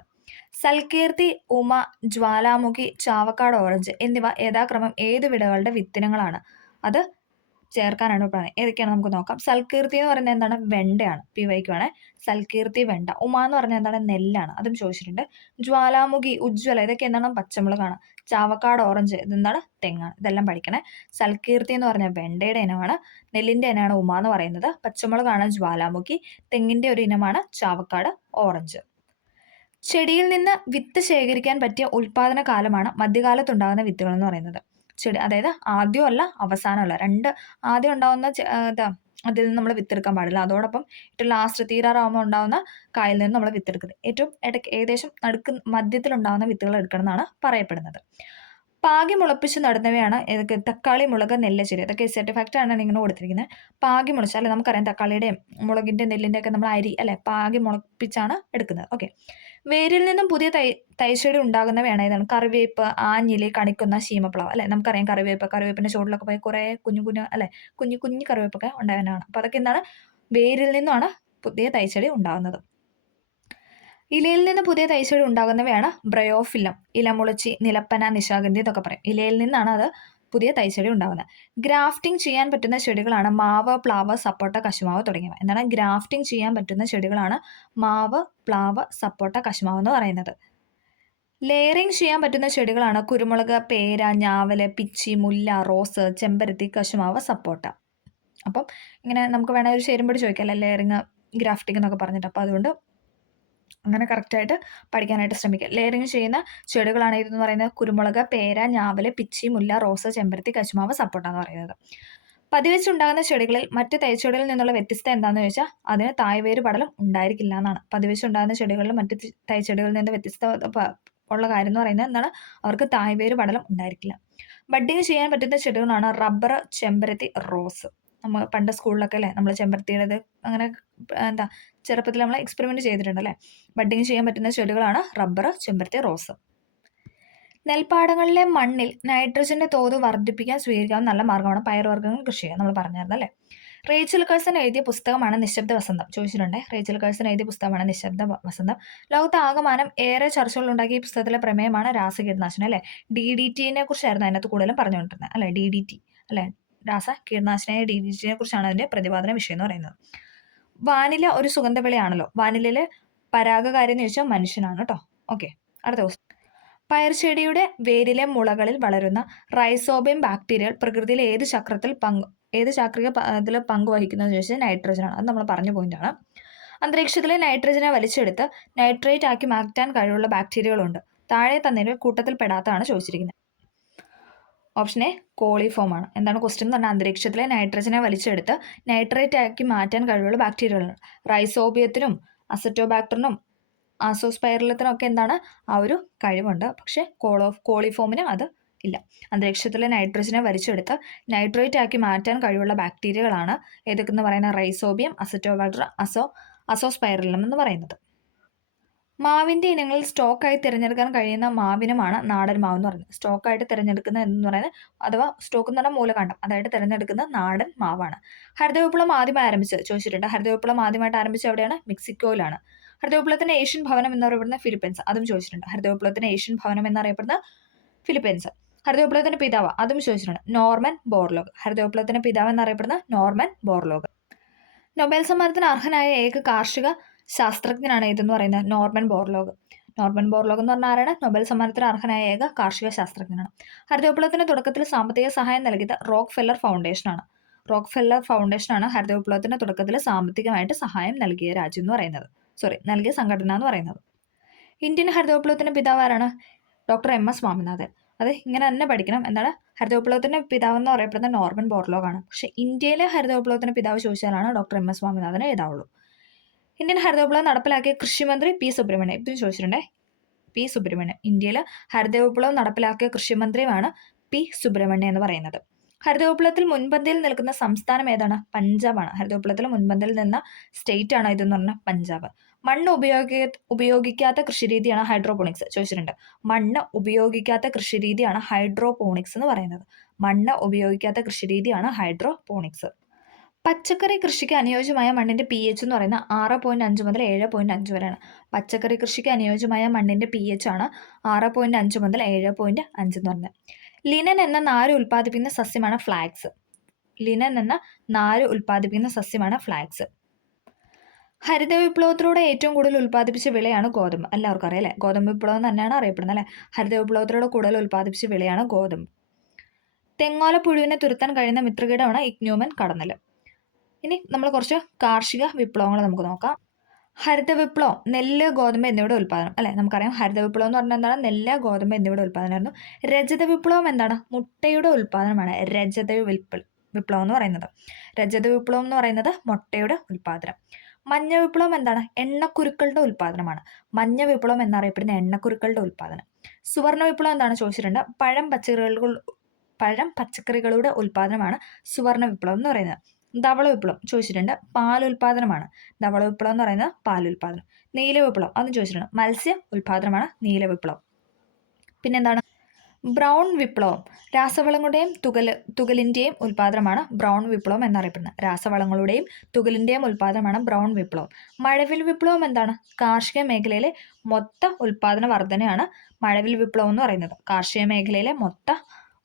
സൽകീർത്തി, ഉമ, ജ്വാലാമുഖി, ചാവക്കാട് ഓറഞ്ച് എന്നിവ യഥാക്രമം ഏത് വിളകളുടെ വിത്തിനങ്ങളാണ്? അത് ചേർക്കാനാണ് പറയുന്നത്. ഏതൊക്കെയാണ് നമുക്ക് നോക്കാം. സൽകീർത്തി എന്ന് പറയുന്നത് എന്താണ്? വെണ്ടയാണ്. പി വൈക്കുവാണ്. സൽകീർത്തി വെണ്ട. ഉമ എന്ന് പറഞ്ഞാൽ എന്താണ്? നെല്ലാണ്. അതും ചോദിച്ചിട്ടുണ്ട്. ജ്വാലാമുഖി, ഉജ്ജ്വല ഇതൊക്കെ എന്താണ്? പച്ചമുളകാണ്. ചാവക്കാട് ഓറഞ്ച് ഇതെന്താണ്? തെങ്ങാണ്. ഇതെല്ലാം പഠിക്കണേ. സൽകീർത്തി എന്ന് പറഞ്ഞാൽ വെണ്ടയുടെ ഇനമാണ്. നെല്ലിന്റെ ഇനമാണ് ഉമ എന്ന് പറയുന്നത്. പച്ചമുളകാണ് ജ്വാലാമുഖി. തെങ്ങിന്റെ ഒരു ഇനമാണ് ചാവക്കാട് ഓറഞ്ച്. ചെടിയിൽ നിന്ന് വിത്ത് ശേഖരിക്കാൻ പറ്റിയ ഉൽപാദന കാലമാണ് മധ്യകാലത്തുണ്ടാകുന്ന വിത്തുകൾ എന്ന് പറയുന്നത്. ചെടി അതായത് ആദ്യമല്ല അവസാനമല്ല, ആദ്യം ഉണ്ടാകുന്ന അതിൽ നിന്ന് നമ്മൾ വിത്തെടുക്കാൻ പാടില്ല. അതോടൊപ്പം ഏറ്റവും ലാസ്റ്റ് തീരാറാവുമ്പോൾ ഉണ്ടാകുന്ന കായിൽ നിന്ന് നമ്മൾ വിത്തെടുക്കുന്നത്. ഏറ്റവും ഏകദേശം മധ്യത്തിലുണ്ടാകുന്ന വിത്തുകൾ എടുക്കണം എന്നാണ് പറയപ്പെടുന്നത്. പാകി മുളപ്പിച്ച് നടുന്നവയാണ് ഏതൊക്കെ? തക്കാളി, മുളക്, നെല്ല്, ചെടി. അതൊക്കെ എസ്സെറ്റ് ഫാക്റ്റാണ് ഇങ്ങനെ കൊടുത്തിരിക്കുന്നത്. പാകി മുളച്ച് അല്ലെ നമുക്കറിയാം തക്കാളിയുടെയും മുളകിൻ്റെ നെല്ലിൻ്റെ ഒക്കെ നമ്മൾ അരി അല്ലെ പാകി മുളപ്പിച്ചാണ് എടുക്കുന്നത്. ഓക്കെ. വേരിൽ നിന്നും പുതിയ തൈച്ചെടി ഉണ്ടാകുന്നവയാണ് ഏതാണ്? കറിവേപ്പ്, ആഞ്ഞിലി, കണിക്കൊന്ന, ശീമപ്ലവ അല്ലെ നമുക്കറിയാം കറിവേപ്പിൻ്റെ ചോട്ടിലൊക്കെ പോയി കുറേ കുഞ്ഞു കുഞ്ഞു അല്ലെ കുഞ്ഞു കുഞ്ഞു കറിവേപ്പൊക്കെ ഉണ്ടാകുന്നതാണ്. അപ്പോൾ അതൊക്കെ എന്താണ്? വേരിൽ നിന്നാണ് പുതിയ തൈച്ചെടി ഉണ്ടാകുന്നത്. ഇലയിൽ നിന്ന് പുതിയ തൈച്ചെടി ഉണ്ടാകുന്നവയാണ് ബ്രയോഫില്ലം, ഇലമുളച്ചി, നിലപ്പന, നിശാഗന്ധി എന്നൊക്കെ പറയും. ഇലയിൽ നിന്നാണ് അത് പുതിയ തൈച്ചെടി ഉണ്ടാകുന്നത്. ഗ്രാഫ്റ്റിംഗ് ചെയ്യാൻ പറ്റുന്ന ചെടികളാണ് മാവ്, പ്ലാവ്, സപ്പോട്ട, കശുമാവ് തുടങ്ങിയവ. എന്താണ്? ഗ്രാഫ്റ്റിംഗ് ചെയ്യാൻ പറ്റുന്ന ചെടികളാണ് മാവ്, പ്ലാവ്, സപ്പോട്ട, കശുമാവ് എന്ന് പറയുന്നത്. ലെയറിംഗ് ചെയ്യാൻ പറ്റുന്ന ചെടികളാണ് കുരുമുളക്, പേര, ഞാവല്, പിച്ചി, മുല്ല, റോസ്, ചെമ്പരത്തി, കശുമാവ്, സപ്പോട്ട. അപ്പം ഇങ്ങനെ നമുക്ക് വേണമെങ്കിൽ ഒരു ചേരുമ്പടി ചോദിക്കാം അല്ലേ ലെയറിങ്, ഗ്രാഫ്റ്റിംഗ് എന്നൊക്കെ പറഞ്ഞിട്ട്. അപ്പോൾ അതുകൊണ്ട് അങ്ങനെ കറക്റ്റായിട്ട് പഠിക്കാനായിട്ട് ശ്രമിക്കുക. ലെയറിങ് ചെയ്യുന്ന ചെടികളാണ് ഇതെന്ന് പറയുന്നത് കുരുമുളക്, പേര, ഞാവല്, പിച്ചി, മുല്ല, റോസ്, ചെമ്പരത്തി, കശുമാവ്, സപ്പോട്ട എന്ന് പറയുന്നത്. പതിവെച്ചുണ്ടാകുന്ന ചെടികളിൽ മറ്റ് തൈച്ചെടികളിൽ നിന്നുള്ള വ്യത്യസ്തത എന്താണെന്ന് ചോദിച്ചാൽ അതിന് തായ്വേര് പടലം ഉണ്ടായിരിക്കില്ല എന്നാണ്. പതിവെച്ചുണ്ടാകുന്ന ചെടികളിൽ മറ്റ് തൈച്ചെടികളിൽ നിന്ന് വ്യത്യസ്ത ഉള്ള കാര്യം എന്ന് പറയുന്നത് എന്താണ്? അവർക്ക് തായ്വേര് പടലം ഉണ്ടായിരിക്കില്ല. ബഡ്ഡിങ് ചെയ്യാൻ പറ്റുന്ന ചെടികളാണ് റബ്ബർ, ചെമ്പരത്തി, റോസ്. നമ്മൾ പണ്ട് സ്കൂളിലൊക്കെ അല്ലേ നമ്മൾ ചെമ്പരത്തിയുടേത് അങ്ങനെ എന്താ ചെറുപ്പത്തിൽ നമ്മൾ എക്സ്പെരിമെൻറ്റ് ചെയ്തിട്ടുണ്ട് അല്ലേ. ബഡ്ഡിങ് ചെയ്യാൻ പറ്റുന്ന ചെടികളാണ് റബ്ബർ, ചെമ്പരത്തി, റോസ്. നെൽപ്പാടങ്ങളിലെ മണ്ണിൽ നൈട്രജന്റെ തോത് വർദ്ധിപ്പിക്കാൻ സ്വീകരിക്കാവുന്ന നല്ല മാർഗ്ഗമാണ് പയറുവർഗ്ഗങ്ങൾ കൃഷി ചെയ്യുക. നമ്മൾ പറഞ്ഞായിരുന്നു അല്ലേ. റേച്ചൽ കഴ്സൺ എഴുതിയ പുസ്തകമാണ് നിശബ്ദ വസന്തം. ചോദിച്ചിട്ടുണ്ടേ. റേച്ചൽ കഴ്സൺ എഴുതിയ പുസ്തകമാണ് നിശബ്ദ വസന്തം. ലോകത്താകമാനം ഏറെ ചർച്ചകൾ ഉണ്ടാക്കിയ ഈ പുസ്തകത്തിലെ പ്രമേയമാണ് രാസകീടനാശിനി അല്ലേ. DDTനെ കുറിച്ചായിരുന്നു അതിനകത്ത് കൂടുതലും പറഞ്ഞുകൊണ്ടിരുന്നത് അല്ലേ. DDT അല്ലേ, രാസ കീടനാശിനിയായ DDTനെ കുറിച്ചാണ് അതിൻ്റെ പ്രതിപാദന വിഷയം എന്ന് പറയുന്നത്. വാനില ഒരു സുഗന്ധവിളയാണല്ലോ. വാനിലയിലെ പരാഗകാരി എന്ന് ചോദിച്ചാൽ മനുഷ്യനാണ് കേട്ടോ. ഓക്കെ. അടുത്ത ദിവസം പയർച്ചെടിയുടെ വേരിലെ മുളകളിൽ വളരുന്ന റൈസോബിയം ബാക്ടീരിയകൾ പ്രകൃതിയിലെ ഏത് ചാക്രിക ഇതിൽ പങ്കുവഹിക്കുന്നതെന്ന് ചോദിച്ചാൽ നൈട്രജനാണ്. അത് നമ്മൾ പറഞ്ഞ പോയിന്റാണ്. അന്തരീക്ഷത്തിലെ നൈട്രജനെ വലിച്ചെടുത്ത് നൈട്രേറ്റ് ആക്കി മാറ്റാൻ കഴിവുള്ള ബാക്ടീരിയകളുണ്ട്. താഴെ തന്നതിൽ കൂട്ടത്തിൽ പെടാത്തതാണ് ചോദിച്ചിരിക്കുന്നത്. ഓപ്ഷൻ എ കോളിഫോം ആണ്. എന്താണ് ക്വസ്റ്റ്യൻ എന്ന് പറഞ്ഞാൽ അന്തരീക്ഷത്തിലെ നൈട്രജനെ വലിച്ചെടുത്ത് നൈട്രേറ്റ് ആക്കി മാറ്റാൻ കഴിവുള്ള ബാക്ടീരിയകളാണ്. റൈസോബിയത്തിനും അസറ്റോബാക്ടറിനും ആസോസ്പൈറലത്തിനൊക്കെ എന്താണ് ആ ഒരു കഴിവുണ്ട്. പക്ഷേ കോളിഫോമിന് അത് ഇല്ല. അന്തരീക്ഷത്തിലെ നൈട്രജനെ വലിച്ചെടുത്ത് നൈട്രേറ്റ് ആക്കി മാറ്റാൻ കഴിവുള്ള ബാക്ടീരിയകളാണ് ഏതൊക്കെയെന്ന് പറയുന്ന റൈസോബിയം, അസറ്റോബാക്ടർ, അസോസ്പൈറലം എന്ന് പറയുന്നത്. മാവിൻ്റെ ഇനങ്ങളിൽ സ്റ്റോക്കായി തിരഞ്ഞെടുക്കാൻ കഴിയുന്ന മാവിനമാണ് നാടൻ മാവ് എന്ന് പറയുന്നത്. സ്റ്റോക്കായിട്ട് തിരഞ്ഞെടുക്കുന്നത് എന്ന് പറയുന്നത് അഥവാ സ്റ്റോക്ക് എന്ന് പറഞ്ഞാൽ മൂലകണ്ഠം അതായിട്ട് തിരഞ്ഞെടുക്കുന്ന നാടൻ മാവാണ്. ഹരിതവിപ്ലവം ആദ്യമായി ആരംഭിച്ചത് ചോദിച്ചിട്ടുണ്ട്. ഹരിതവിപ്ലവം ആദ്യമായിട്ട് ആരംഭിച്ചത് എവിടെയാണ്? മെക്സിക്കോയിലാണ്. ഹരിതവിപ്ലവത്തിൻ്റെ ഏഷ്യൻ ഭവനം എന്നറിയപ്പെടുന്ന ഫിലിപ്പീൻസ്. അതും ചോദിച്ചിട്ടുണ്ട്. ഹരിതവിപ്ലവത്തിൻ്റെ ഏഷ്യൻ ഭവനം എന്നറിയപ്പെടുന്ന ഫിലിപ്പീൻസ്. ഹരിതവിപ്ലവത്തിൻ്റെ പിതാവ് അതും ചോദിച്ചിട്ടുണ്ട്. Norman Borlaug. ഹരിതവിപ്ലവത്തിൻ്റെ പിതാവ് എന്നറിയപ്പെടുന്ന നോർമൻ ബോർലോഗ്. നൊബേൽ സമ്മാനത്തിന് അർഹനായ ഏക കാർഷിക ശാസ്ത്രജ്ഞനാണ് ഇതെന്ന് പറയുന്നത് നോർമൻ ബോർലോഗ്. നോർമൻ ബോർലോഗ് എന്ന് പറഞ്ഞാൽ ആരാണ്? നൊബേൽ സമ്മാനത്തിന് അർഹനായ ഏക കാർഷിക ശാസ്ത്രജ്ഞനാണ്. ഹരിതവിപ്ലവത്തിന്റെ തുടക്കത്തിൽ സാമ്പത്തിക സഹായം നൽകിയത് റോക്ക് ഫെല്ലർ ഫൗണ്ടേഷനാണ്. റോക്ക് ഫെല്ലർ ഫൗണ്ടേഷനാണ് ഹരിതവിപ്ലവത്തിന്റെ തുടക്കത്തിൽ സാമ്പത്തികമായിട്ട് സഹായം നൽകിയ രാജ്യം എന്ന് പറയുന്നത്. നൽകിയ സംഘടന എന്ന് പറയുന്നത്. ഇന്ത്യൻ ഹരിതവിപ്ലവത്തിന്റെ പിതാവ് ആരാണ്? Doctor MS Swaminathan. അത് ഇങ്ങനെ തന്നെ പഠിക്കണം. എന്താണ്? ഹരിതവിപ്ലവത്തിന്റെ പിതാവ് എന്ന് പറയപ്പെടുന്ന നോർമൻ ബോർലോഗ് ആണ്. പക്ഷേ ഇന്ത്യയിലെ ഹരിതവിപ്ലവത്തിന്റെ പിതാവ് ചോദിച്ചാലാണ് ഡോക്ടർ MS സ്വാമിനാഥനെ എഴുതാവുള്ളൂ. ഇന്ത്യൻ ഹരിതവിപ്ലവം നടപ്പിലാക്കിയ കൃഷിമന്ത്രി P. സുബ്രഹ്മണ്യം. ഇത് ചോദിച്ചിട്ടുണ്ടേ. P. സുബ്രഹ്മണ്യം. ഇന്ത്യയിൽ ഹരിതവിപ്ലവം നടപ്പിലാക്കിയ കൃഷിമന്ത്രിയുമാണ് P. സുബ്രഹ്മണ്യം എന്ന് പറയുന്നത്. ഹരിതവിപ്ലവത്തിൽ മുൻപന്തിയിൽ നിൽക്കുന്ന സംസ്ഥാനം ഏതാണ്? പഞ്ചാബാണ്. ഹരിതവിപ്ലവത്തിൽ മുൻപന്തിയിൽ നിന്ന സ്റ്റേറ്റ് ആണ് ഇതെന്ന് പറഞ്ഞാൽ പഞ്ചാബ്. മണ്ണ് ഉപയോഗിക്കാത്ത കൃഷിരീതിയാണ് ഹൈഡ്രോപോണിക്സ്. ചോദിച്ചിട്ടുണ്ട്. മണ്ണ് ഉപയോഗിക്കാത്ത കൃഷിരീതിയാണ് ഹൈഡ്രോപോണിക്സ് എന്ന് പറയുന്നത്. മണ്ണ് ഉപയോഗിക്കാത്ത കൃഷിരീതിയാണ് ഹൈഡ്രോപോണിക്സ്. പച്ചക്കറി കൃഷിക്ക് അനുയോജ്യമായ മണ്ണിൻ്റെ pH എന്ന് പറയുന്നത് 6.5 മുതൽ 7.5 വരെയാണ്. പച്ചക്കറി കൃഷിക്ക് അനുയോജ്യമായ മണ്ണിൻ്റെ pH ആണ് 6.5 മുതൽ 7.5 എന്ന് പറയുന്നത്. ലിനൻ എന്ന നാര് ഉൽപ്പാദിപ്പിക്കുന്ന സസ്യമാണ് ഫ്ലാക്സ്. ലിനൻ എന്ന നാര് ഉൽപ്പാദിപ്പിക്കുന്ന സസ്യമാണ് ഫ്ലാക്സ്. ഹരിത വിപ്ലവത്തിലൂടെ ഏറ്റവും കൂടുതൽ ഉൽപ്പാദിപ്പിച്ച വിളയാണ് ഗോതമ്പ്. എല്ലാവർക്കും അറിയാം അല്ലേ. ഗോതമ്പ് വിപ്ലവം തന്നെയാണ് അറിയപ്പെടുന്നത് അല്ലേ. ഹരിത വിപ്ലവത്തിലൂടെ കൂടുതൽ ഉൽപ്പാദിപ്പിച്ച വിളയാണ് ഗോതമ്പ്. തെങ്ങോല പുഴുവിനെ തുരത്താൻ കഴിയുന്ന മിത്രകീടമാണ് ഇഗ്നൂമൻ കടന്നൽ. ഇനി നമ്മൾ കുറച്ച് കാർഷിക വിപ്ലവങ്ങൾ നമുക്ക് നോക്കാം. ഹരിത വിപ്ലവം നെല്ല്, ഗോതമ്പ് എന്നിവയുടെ ഉൽപ്പാദനം അല്ലേ. നമുക്കറിയാം ഹരിത വിപ്ലവം എന്ന് പറഞ്ഞാൽ എന്താണ്? നെല്ല്, ഗോതമ്പ് എന്നിവയുടെ ഉൽപ്പാദനമായിരുന്നു. രജത വിപ്ലവം എന്താണ്? മുട്ടയുടെ ഉൽപ്പാദനമാണ് രജത വിപ്ലവം എന്ന് പറയുന്നത്. രജത വിപ്ലവം എന്ന് പറയുന്നത് മുട്ടയുടെ ഉൽപ്പാദനം. മഞ്ഞ വിപ്ലവം എന്താണ്? എണ്ണക്കുരുക്കളുടെ ഉൽപ്പാദനമാണ്. മഞ്ഞ വിപ്ലവം എന്നറിയപ്പെടുന്ന എണ്ണക്കുരുക്കളുടെ ഉൽപ്പാദനം. സുവർണ്ണ വിപ്ലവം എന്താണ് ചോദിച്ചിട്ടുണ്ട്? പഴം പച്ചക്കറികളുടെ ഉൽപ്പാദനമാണ് സുവർണ്ണ വിപ്ലവം എന്ന് പറയുന്നത്. ധവള വിപ്ലവം ചോദിച്ചിട്ടുണ്ട്, പാലുൽപാദനമാണ്. ധവള വിപ്ലവം എന്ന് പറയുന്നത് പാലുൽപാദനം. നീല വിപ്ലവം അതും ചോദിച്ചിട്ടുണ്ട്, മത്സ്യ ഉൽപാദനമാണ് നീല വിപ്ലവം. പിന്നെന്താണ്? ബ്രൗൺ വിപ്ലവം രാസവളങ്ങളുടെയും തുകലിന്റെയും ഉൽപാദനമാണ് ബ്രൗൺ വിപ്ലവം എന്നറിയപ്പെടുന്നത്. രാസവളങ്ങളുടെയും തുകലിന്റെയും ഉൽപാദനമാണ് ബ്രൗൺ വിപ്ലവം. മഴവിൽ വിപ്ലവം എന്താണ്? കാർഷിക മേഖലയിലെ മൊത്ത ഉൽപാദന വർധനയാണ് മഴവിൽ വിപ്ലവം എന്ന് പറയുന്നത്. കാർഷിക മേഖലയിലെ മൊത്ത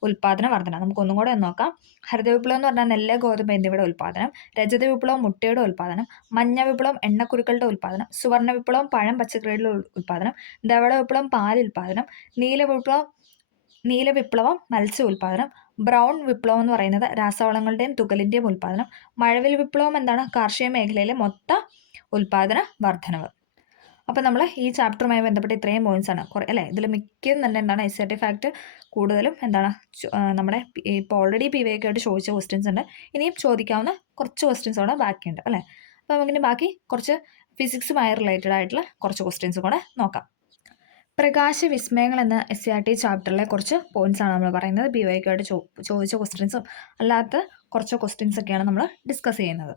ഉൽപാദന വർധന. നമുക്കൊന്നും കൂടെ നോക്കാം. ഹരിത വിപ്ലവം എന്ന് പറഞ്ഞാൽ നെല്ല്, ഗോതമ്പ് എന്നിവയുടെ ഉൽപാദനം. രജത വിപ്ലവം മുട്ടയുടെ ഉൽപാദനം. മഞ്ഞ വിപ്ലവം എണ്ണക്കുരുക്കളുടെ ഉൽപാദനം. സുവർണ്ണ വിപ്ലവം പഴം പച്ചക്കറികളുടെ ഉൽപാദനം. ധവള വിപ്ലവം പാൽ ഉൽപാദനം. നീല വിപ്ലവം മത്സ്യ ഉൽപാദനം. ബ്രൗൺ വിപ്ലവം എന്ന് പറയുന്നത് രാസവളങ്ങളുടെയും തുകലിന്റെയും ഉൽപാദനം. മഴവിൽ വിപ്ലവം എന്താണ്? കാർഷിക മേഖലയിലെ മൊത്ത ഉൽപാദന വർധനവ്. അപ്പോൾ നമ്മൾ ഈ ചാപ്റ്ററുമായി ബന്ധപ്പെട്ട് ഇത്രയും പോയിന്റ്സ് ആണ് കുറേ അല്ലേ. ഇതിൽ മിക്കതും തന്നെ എന്താണ് SRT ഫാക്ട് കൂടുതലും എന്താണ് നമ്മുടെ ഇപ്പോൾ ഓൾറെഡി PVK ആയിട്ട് ചോദിച്ച ക്വസ്റ്റ്യൻസ് ഉണ്ട്. ഇനിയും ചോദിക്കാവുന്ന കുറച്ച് ക്വസ്റ്റ്യൻസ് കൂടെ ബാക്കിയുണ്ട് അല്ലേ. അപ്പോൾ നമുക്കിനി ബാക്കി കുറച്ച് ഫിസിക്സുമായി റിലേറ്റഡ് ആയിട്ടുള്ള കുറച്ച് ക്വസ്റ്റ്യൻസ് കൂടെ നോക്കാം. പ്രകാശ വിസ്മയങ്ങൾ എന്ന SRT ചാപ്റ്ററിലെ കുറച്ച് പോയിന്റ്സ് ആണ് നമ്മൾ പറയുന്നത്. PVK ആയിട്ട് ചോദിച്ച ക്വസ്റ്റ്യൻസും അല്ലാത്ത കുറച്ച് ക്വസ്റ്റ്യൻസ് ഒക്കെയാണ് നമ്മൾ ഡിസ്കസ് ചെയ്യുന്നത്.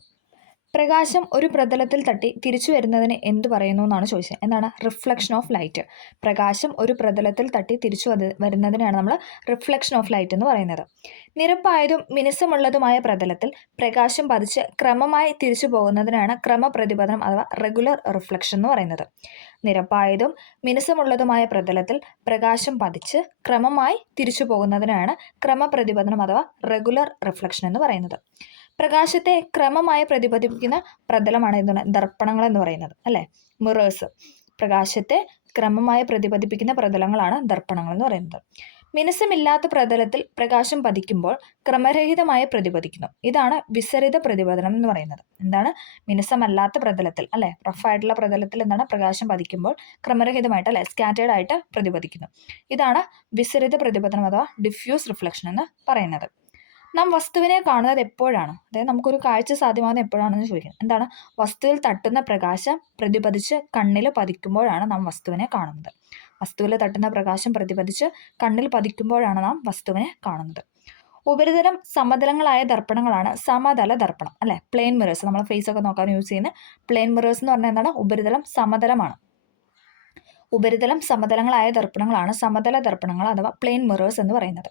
പ്രകാശം ഒരു പ്രതലത്തിൽ തട്ടി തിരിച്ചു വരുന്നതിന് എന്ത് പറയുന്നു എന്നാണ് ചോദിച്ചത്. എന്താണ്? Reflection of light. പ്രകാശം ഒരു പ്രതലത്തിൽ തട്ടി തിരിച്ചു വരുന്നതിനാണ് നമ്മൾ റിഫ്ലക്ഷൻ ഓഫ് ലൈറ്റ് എന്ന് പറയുന്നത്. നിരപ്പായതും മിനുസമുള്ളതുമായ പ്രതലത്തിൽ പ്രകാശം പതിച്ച് ക്രമമായി തിരിച്ചു പോകുന്നതിനാണ് ക്രമപ്രതിപതനം അഥവാ റെഗുലർ റിഫ്ലക്ഷൻ എന്ന് പറയുന്നത്. നിരപ്പായതും മിനുസമുള്ളതുമായ പ്രതലത്തിൽ പ്രകാശം പതിച്ച് ക്രമമായി തിരിച്ചു പോകുന്നതിനാണ് ക്രമപ്രതിപതനം അഥവാ റെഗുലർ റിഫ്ലക്ഷൻ എന്ന് പറയുന്നത്. പ്രകാശത്തെ ക്രമമായി പ്രതിപദിപ്പിക്കുന്ന പ്രതലമാണ് എന്താണ്? ദർപ്പണങ്ങൾ എന്ന് പറയുന്നത് അല്ലേ, മിറേഴ്സ്. പ്രകാശത്തെ ക്രമമായി പ്രതിപദിപ്പിക്കുന്ന പ്രതലങ്ങളാണ് ദർപ്പണങ്ങൾ എന്ന് പറയുന്നത്. മിനുസമില്ലാത്ത പ്രതലത്തിൽ പ്രകാശം പതിക്കുമ്പോൾ ക്രമരഹിതമായി പ്രതിപദിക്കുന്നു. ഇതാണ് വിസരിത പ്രതിപതനം എന്ന് പറയുന്നത്. എന്താണ്? മിനുസമല്ലാത്ത പ്രതലത്തിൽ അല്ലെ, റഫായിട്ടുള്ള പ്രതലത്തിൽ എന്താണ്? പ്രകാശം പതിക്കുമ്പോൾ ക്രമരഹിതമായിട്ട് അല്ലെ, സ്കാറ്റേർഡ് ആയിട്ട് പ്രതിപദിക്കുന്നു. ഇതാണ് വിസരിത പ്രതിപതനം അഥവാ ഡിഫ്യൂസ് റിഫ്ലക്ഷൻ എന്ന് പറയുന്നത്. നാം വസ്തുവിനെ കാണുന്നത് എപ്പോഴാണ്? അതായത് നമുക്കൊരു കാഴ്ച സാധ്യമാകുന്നത് എപ്പോഴാണെന്ന് ചോദിക്കുന്നത്. എന്താണ്? വസ്തുവിൽ തട്ടുന്ന പ്രകാശം പ്രതിപദിച്ച് കണ്ണിൽ പതിക്കുമ്പോഴാണ് നാം വസ്തുവിനെ കാണുന്നത്. വസ്തുവിൽ തട്ടുന്ന പ്രകാശം പ്രതിപദിച്ച് കണ്ണിൽ പതിക്കുമ്പോഴാണ് നാം വസ്തുവിനെ കാണുന്നത്. ഉപരിതലം സമതലങ്ങളായ ദർപ്പണങ്ങളാണ് സമതല ദർപ്പണം അല്ലെ, പ്ലെയിൻ മിറേഴ്സ്. നമ്മൾ ഫേസ് ഒക്കെ നോക്കാൻ യൂസ് ചെയ്യുന്ന പ്ലെയിൻ മിറേഴ്സ് എന്ന് പറഞ്ഞാൽ എന്താണ്? ഉപരിതലം സമതലമാണ്. ഉപരിതലം സമതലങ്ങളായ ദർപ്പണങ്ങളാണ് സമതല ദർപ്പണങ്ങൾ അഥവാ പ്ലെയിൻ മിറേഴ്സ് എന്ന് പറയുന്നത്.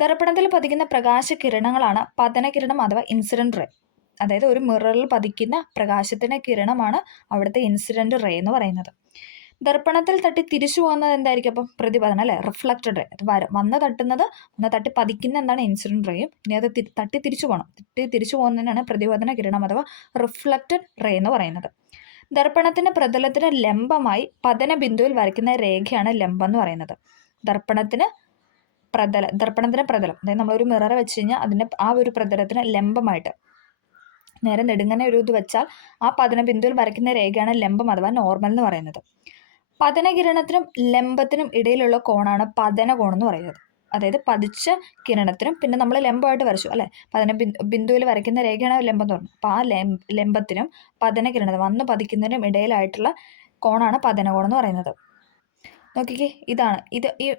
ദർപ്പണത്തിൽ പതിക്കുന്ന പ്രകാശകിരണങ്ങളാണ് പതനകിരണം അഥവാ ഇൻസിഡന്റ് റേ. അതായത് ഒരു മിററിൽ പതിക്കുന്ന പ്രകാശത്തിന്റെ കിരണമാണ് അവിടുത്തെ ഇൻസിഡന്റ് റേ എന്ന് പറയുന്നത്. ദർപ്പണത്തിൽ തട്ടി തിരിച്ചു പോകുന്നത് എന്തായിരിക്കും? അപ്പം പ്രതിപതനം അല്ലെ, റിഫ്ലക്റ്റഡ് റേ. വന്ന് തട്ടി പതിക്കുന്ന എന്താണ്? ഇൻസിഡന്റ് റേയും. ഇനി അത് തട്ടി തിരിച്ചു പോകണം. തിരിച്ചു പോകുന്നതിനാണ് പ്രതിപതന കിരണം അഥവാ റിഫ്ലക്റ്റഡ് റേ എന്ന് പറയുന്നത്. ദർപ്പണത്തിന്റെ പ്രതലത്തിന് ലംബമായി പതന ബിന്ദുവിൽ വരയ്ക്കുന്ന രേഖയാണ് ലംബം എന്ന് പറയുന്നത്. ദർപ്പണത്തിന് പ്രതലം അതായത് നമ്മളൊരു മിറർ വെച്ച് കഴിഞ്ഞാൽ അതിൻ്റെ ആ ഒരു പ്രതലത്തിന് ലംബമായിട്ട് നേരെ നെടുങ്ങനെ ഒരു ഇത് വെച്ചാൽ ആ പതന ബിന്ദുവിൽ വരയ്ക്കുന്ന രേഖയാണ് ലംബം അഥവാ നോർമൽ എന്ന് പറയുന്നത്. പതനകിരണത്തിനും ലംബത്തിനും ഇടയിലുള്ള കോണാണ് പതനകോൺ എന്ന് പറയുന്നത്. അതായത് പതിച്ച കിരണത്തിനും പിന്നെ നമ്മൾ ലംബമായിട്ട് വരച്ചു അല്ലെ, പതന ബിന്ദുവിൽ വരയ്ക്കുന്ന രേഖയാണ് ലംബം എന്ന് പറയുന്നത്. അപ്പോൾ ആ ലംബത്തിനും പതനകിരണത്തിനും വന്ന് പതിക്കുന്നതിനും ഇടയിലായിട്ടുള്ള കോണാണ് പതനകോൺ എന്ന് പറയുന്നത്. നോക്കിക്കേ, ഇതാണ്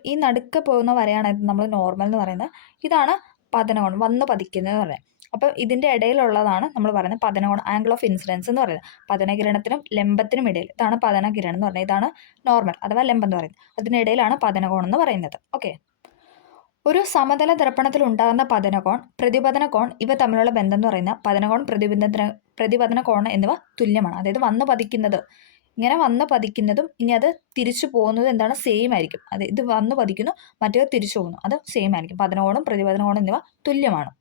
ഈ നടുക്ക് പോകുന്ന വരെയാണ് നമ്മൾ നോർമൽ എന്ന് പറയുന്നത്. ഇതാണ് പതനകോൺ, വന്ന് പതിക്കുന്നത് എന്ന് പറയുന്നത്. അപ്പോൾ ഇതിൻ്റെ ഇടയിലുള്ളതാണ് നമ്മൾ പറയുന്നത് പതനകോൺ, ആംഗിൾ ഓഫ് ഇൻസിഡൻസ് എന്ന് പറയുന്നത്. പതനകിരണത്തിനും ലംബത്തിനും ഇടയിൽ ഇതാണ് പതനകിരണം എന്ന് പറയുന്നത്. ഇതാണ് നോർമൽ അഥവാ ലംബം എന്ന് പറയുന്നത്. അതിനിടയിലാണ് പതനകോൺ എന്ന് പറയുന്നത്. ഓക്കെ, ഒരു സമതല ദർപ്പണത്തിൽ ഉണ്ടാകുന്ന പതനകോൺ, പ്രതിപതന കോൺ ഇവ തമ്മിലുള്ള ബന്ധം എന്ന് പറയുന്നത് പതനകോൺ, പ്രതിപതന കോൺ എന്നിവ തുല്യമാണ്. അതായത് വന്ന് പതിക്കുന്നത്, ഇങ്ങനെ വന്ന് പതിക്കുന്നതും ഇനി അത് തിരിച്ചു പോകുന്നത് എന്താണ്? സെയിം ആയിരിക്കും. അത് ഇത് വന്ന് പതിക്കുന്നു, മറ്റേത് തിരിച്ചു പോകുന്നു, അത് സെയിം ആയിരിക്കും. പതനകോണും പ്രതിപതനകോണും എന്നിവ തുല്യമാണ്.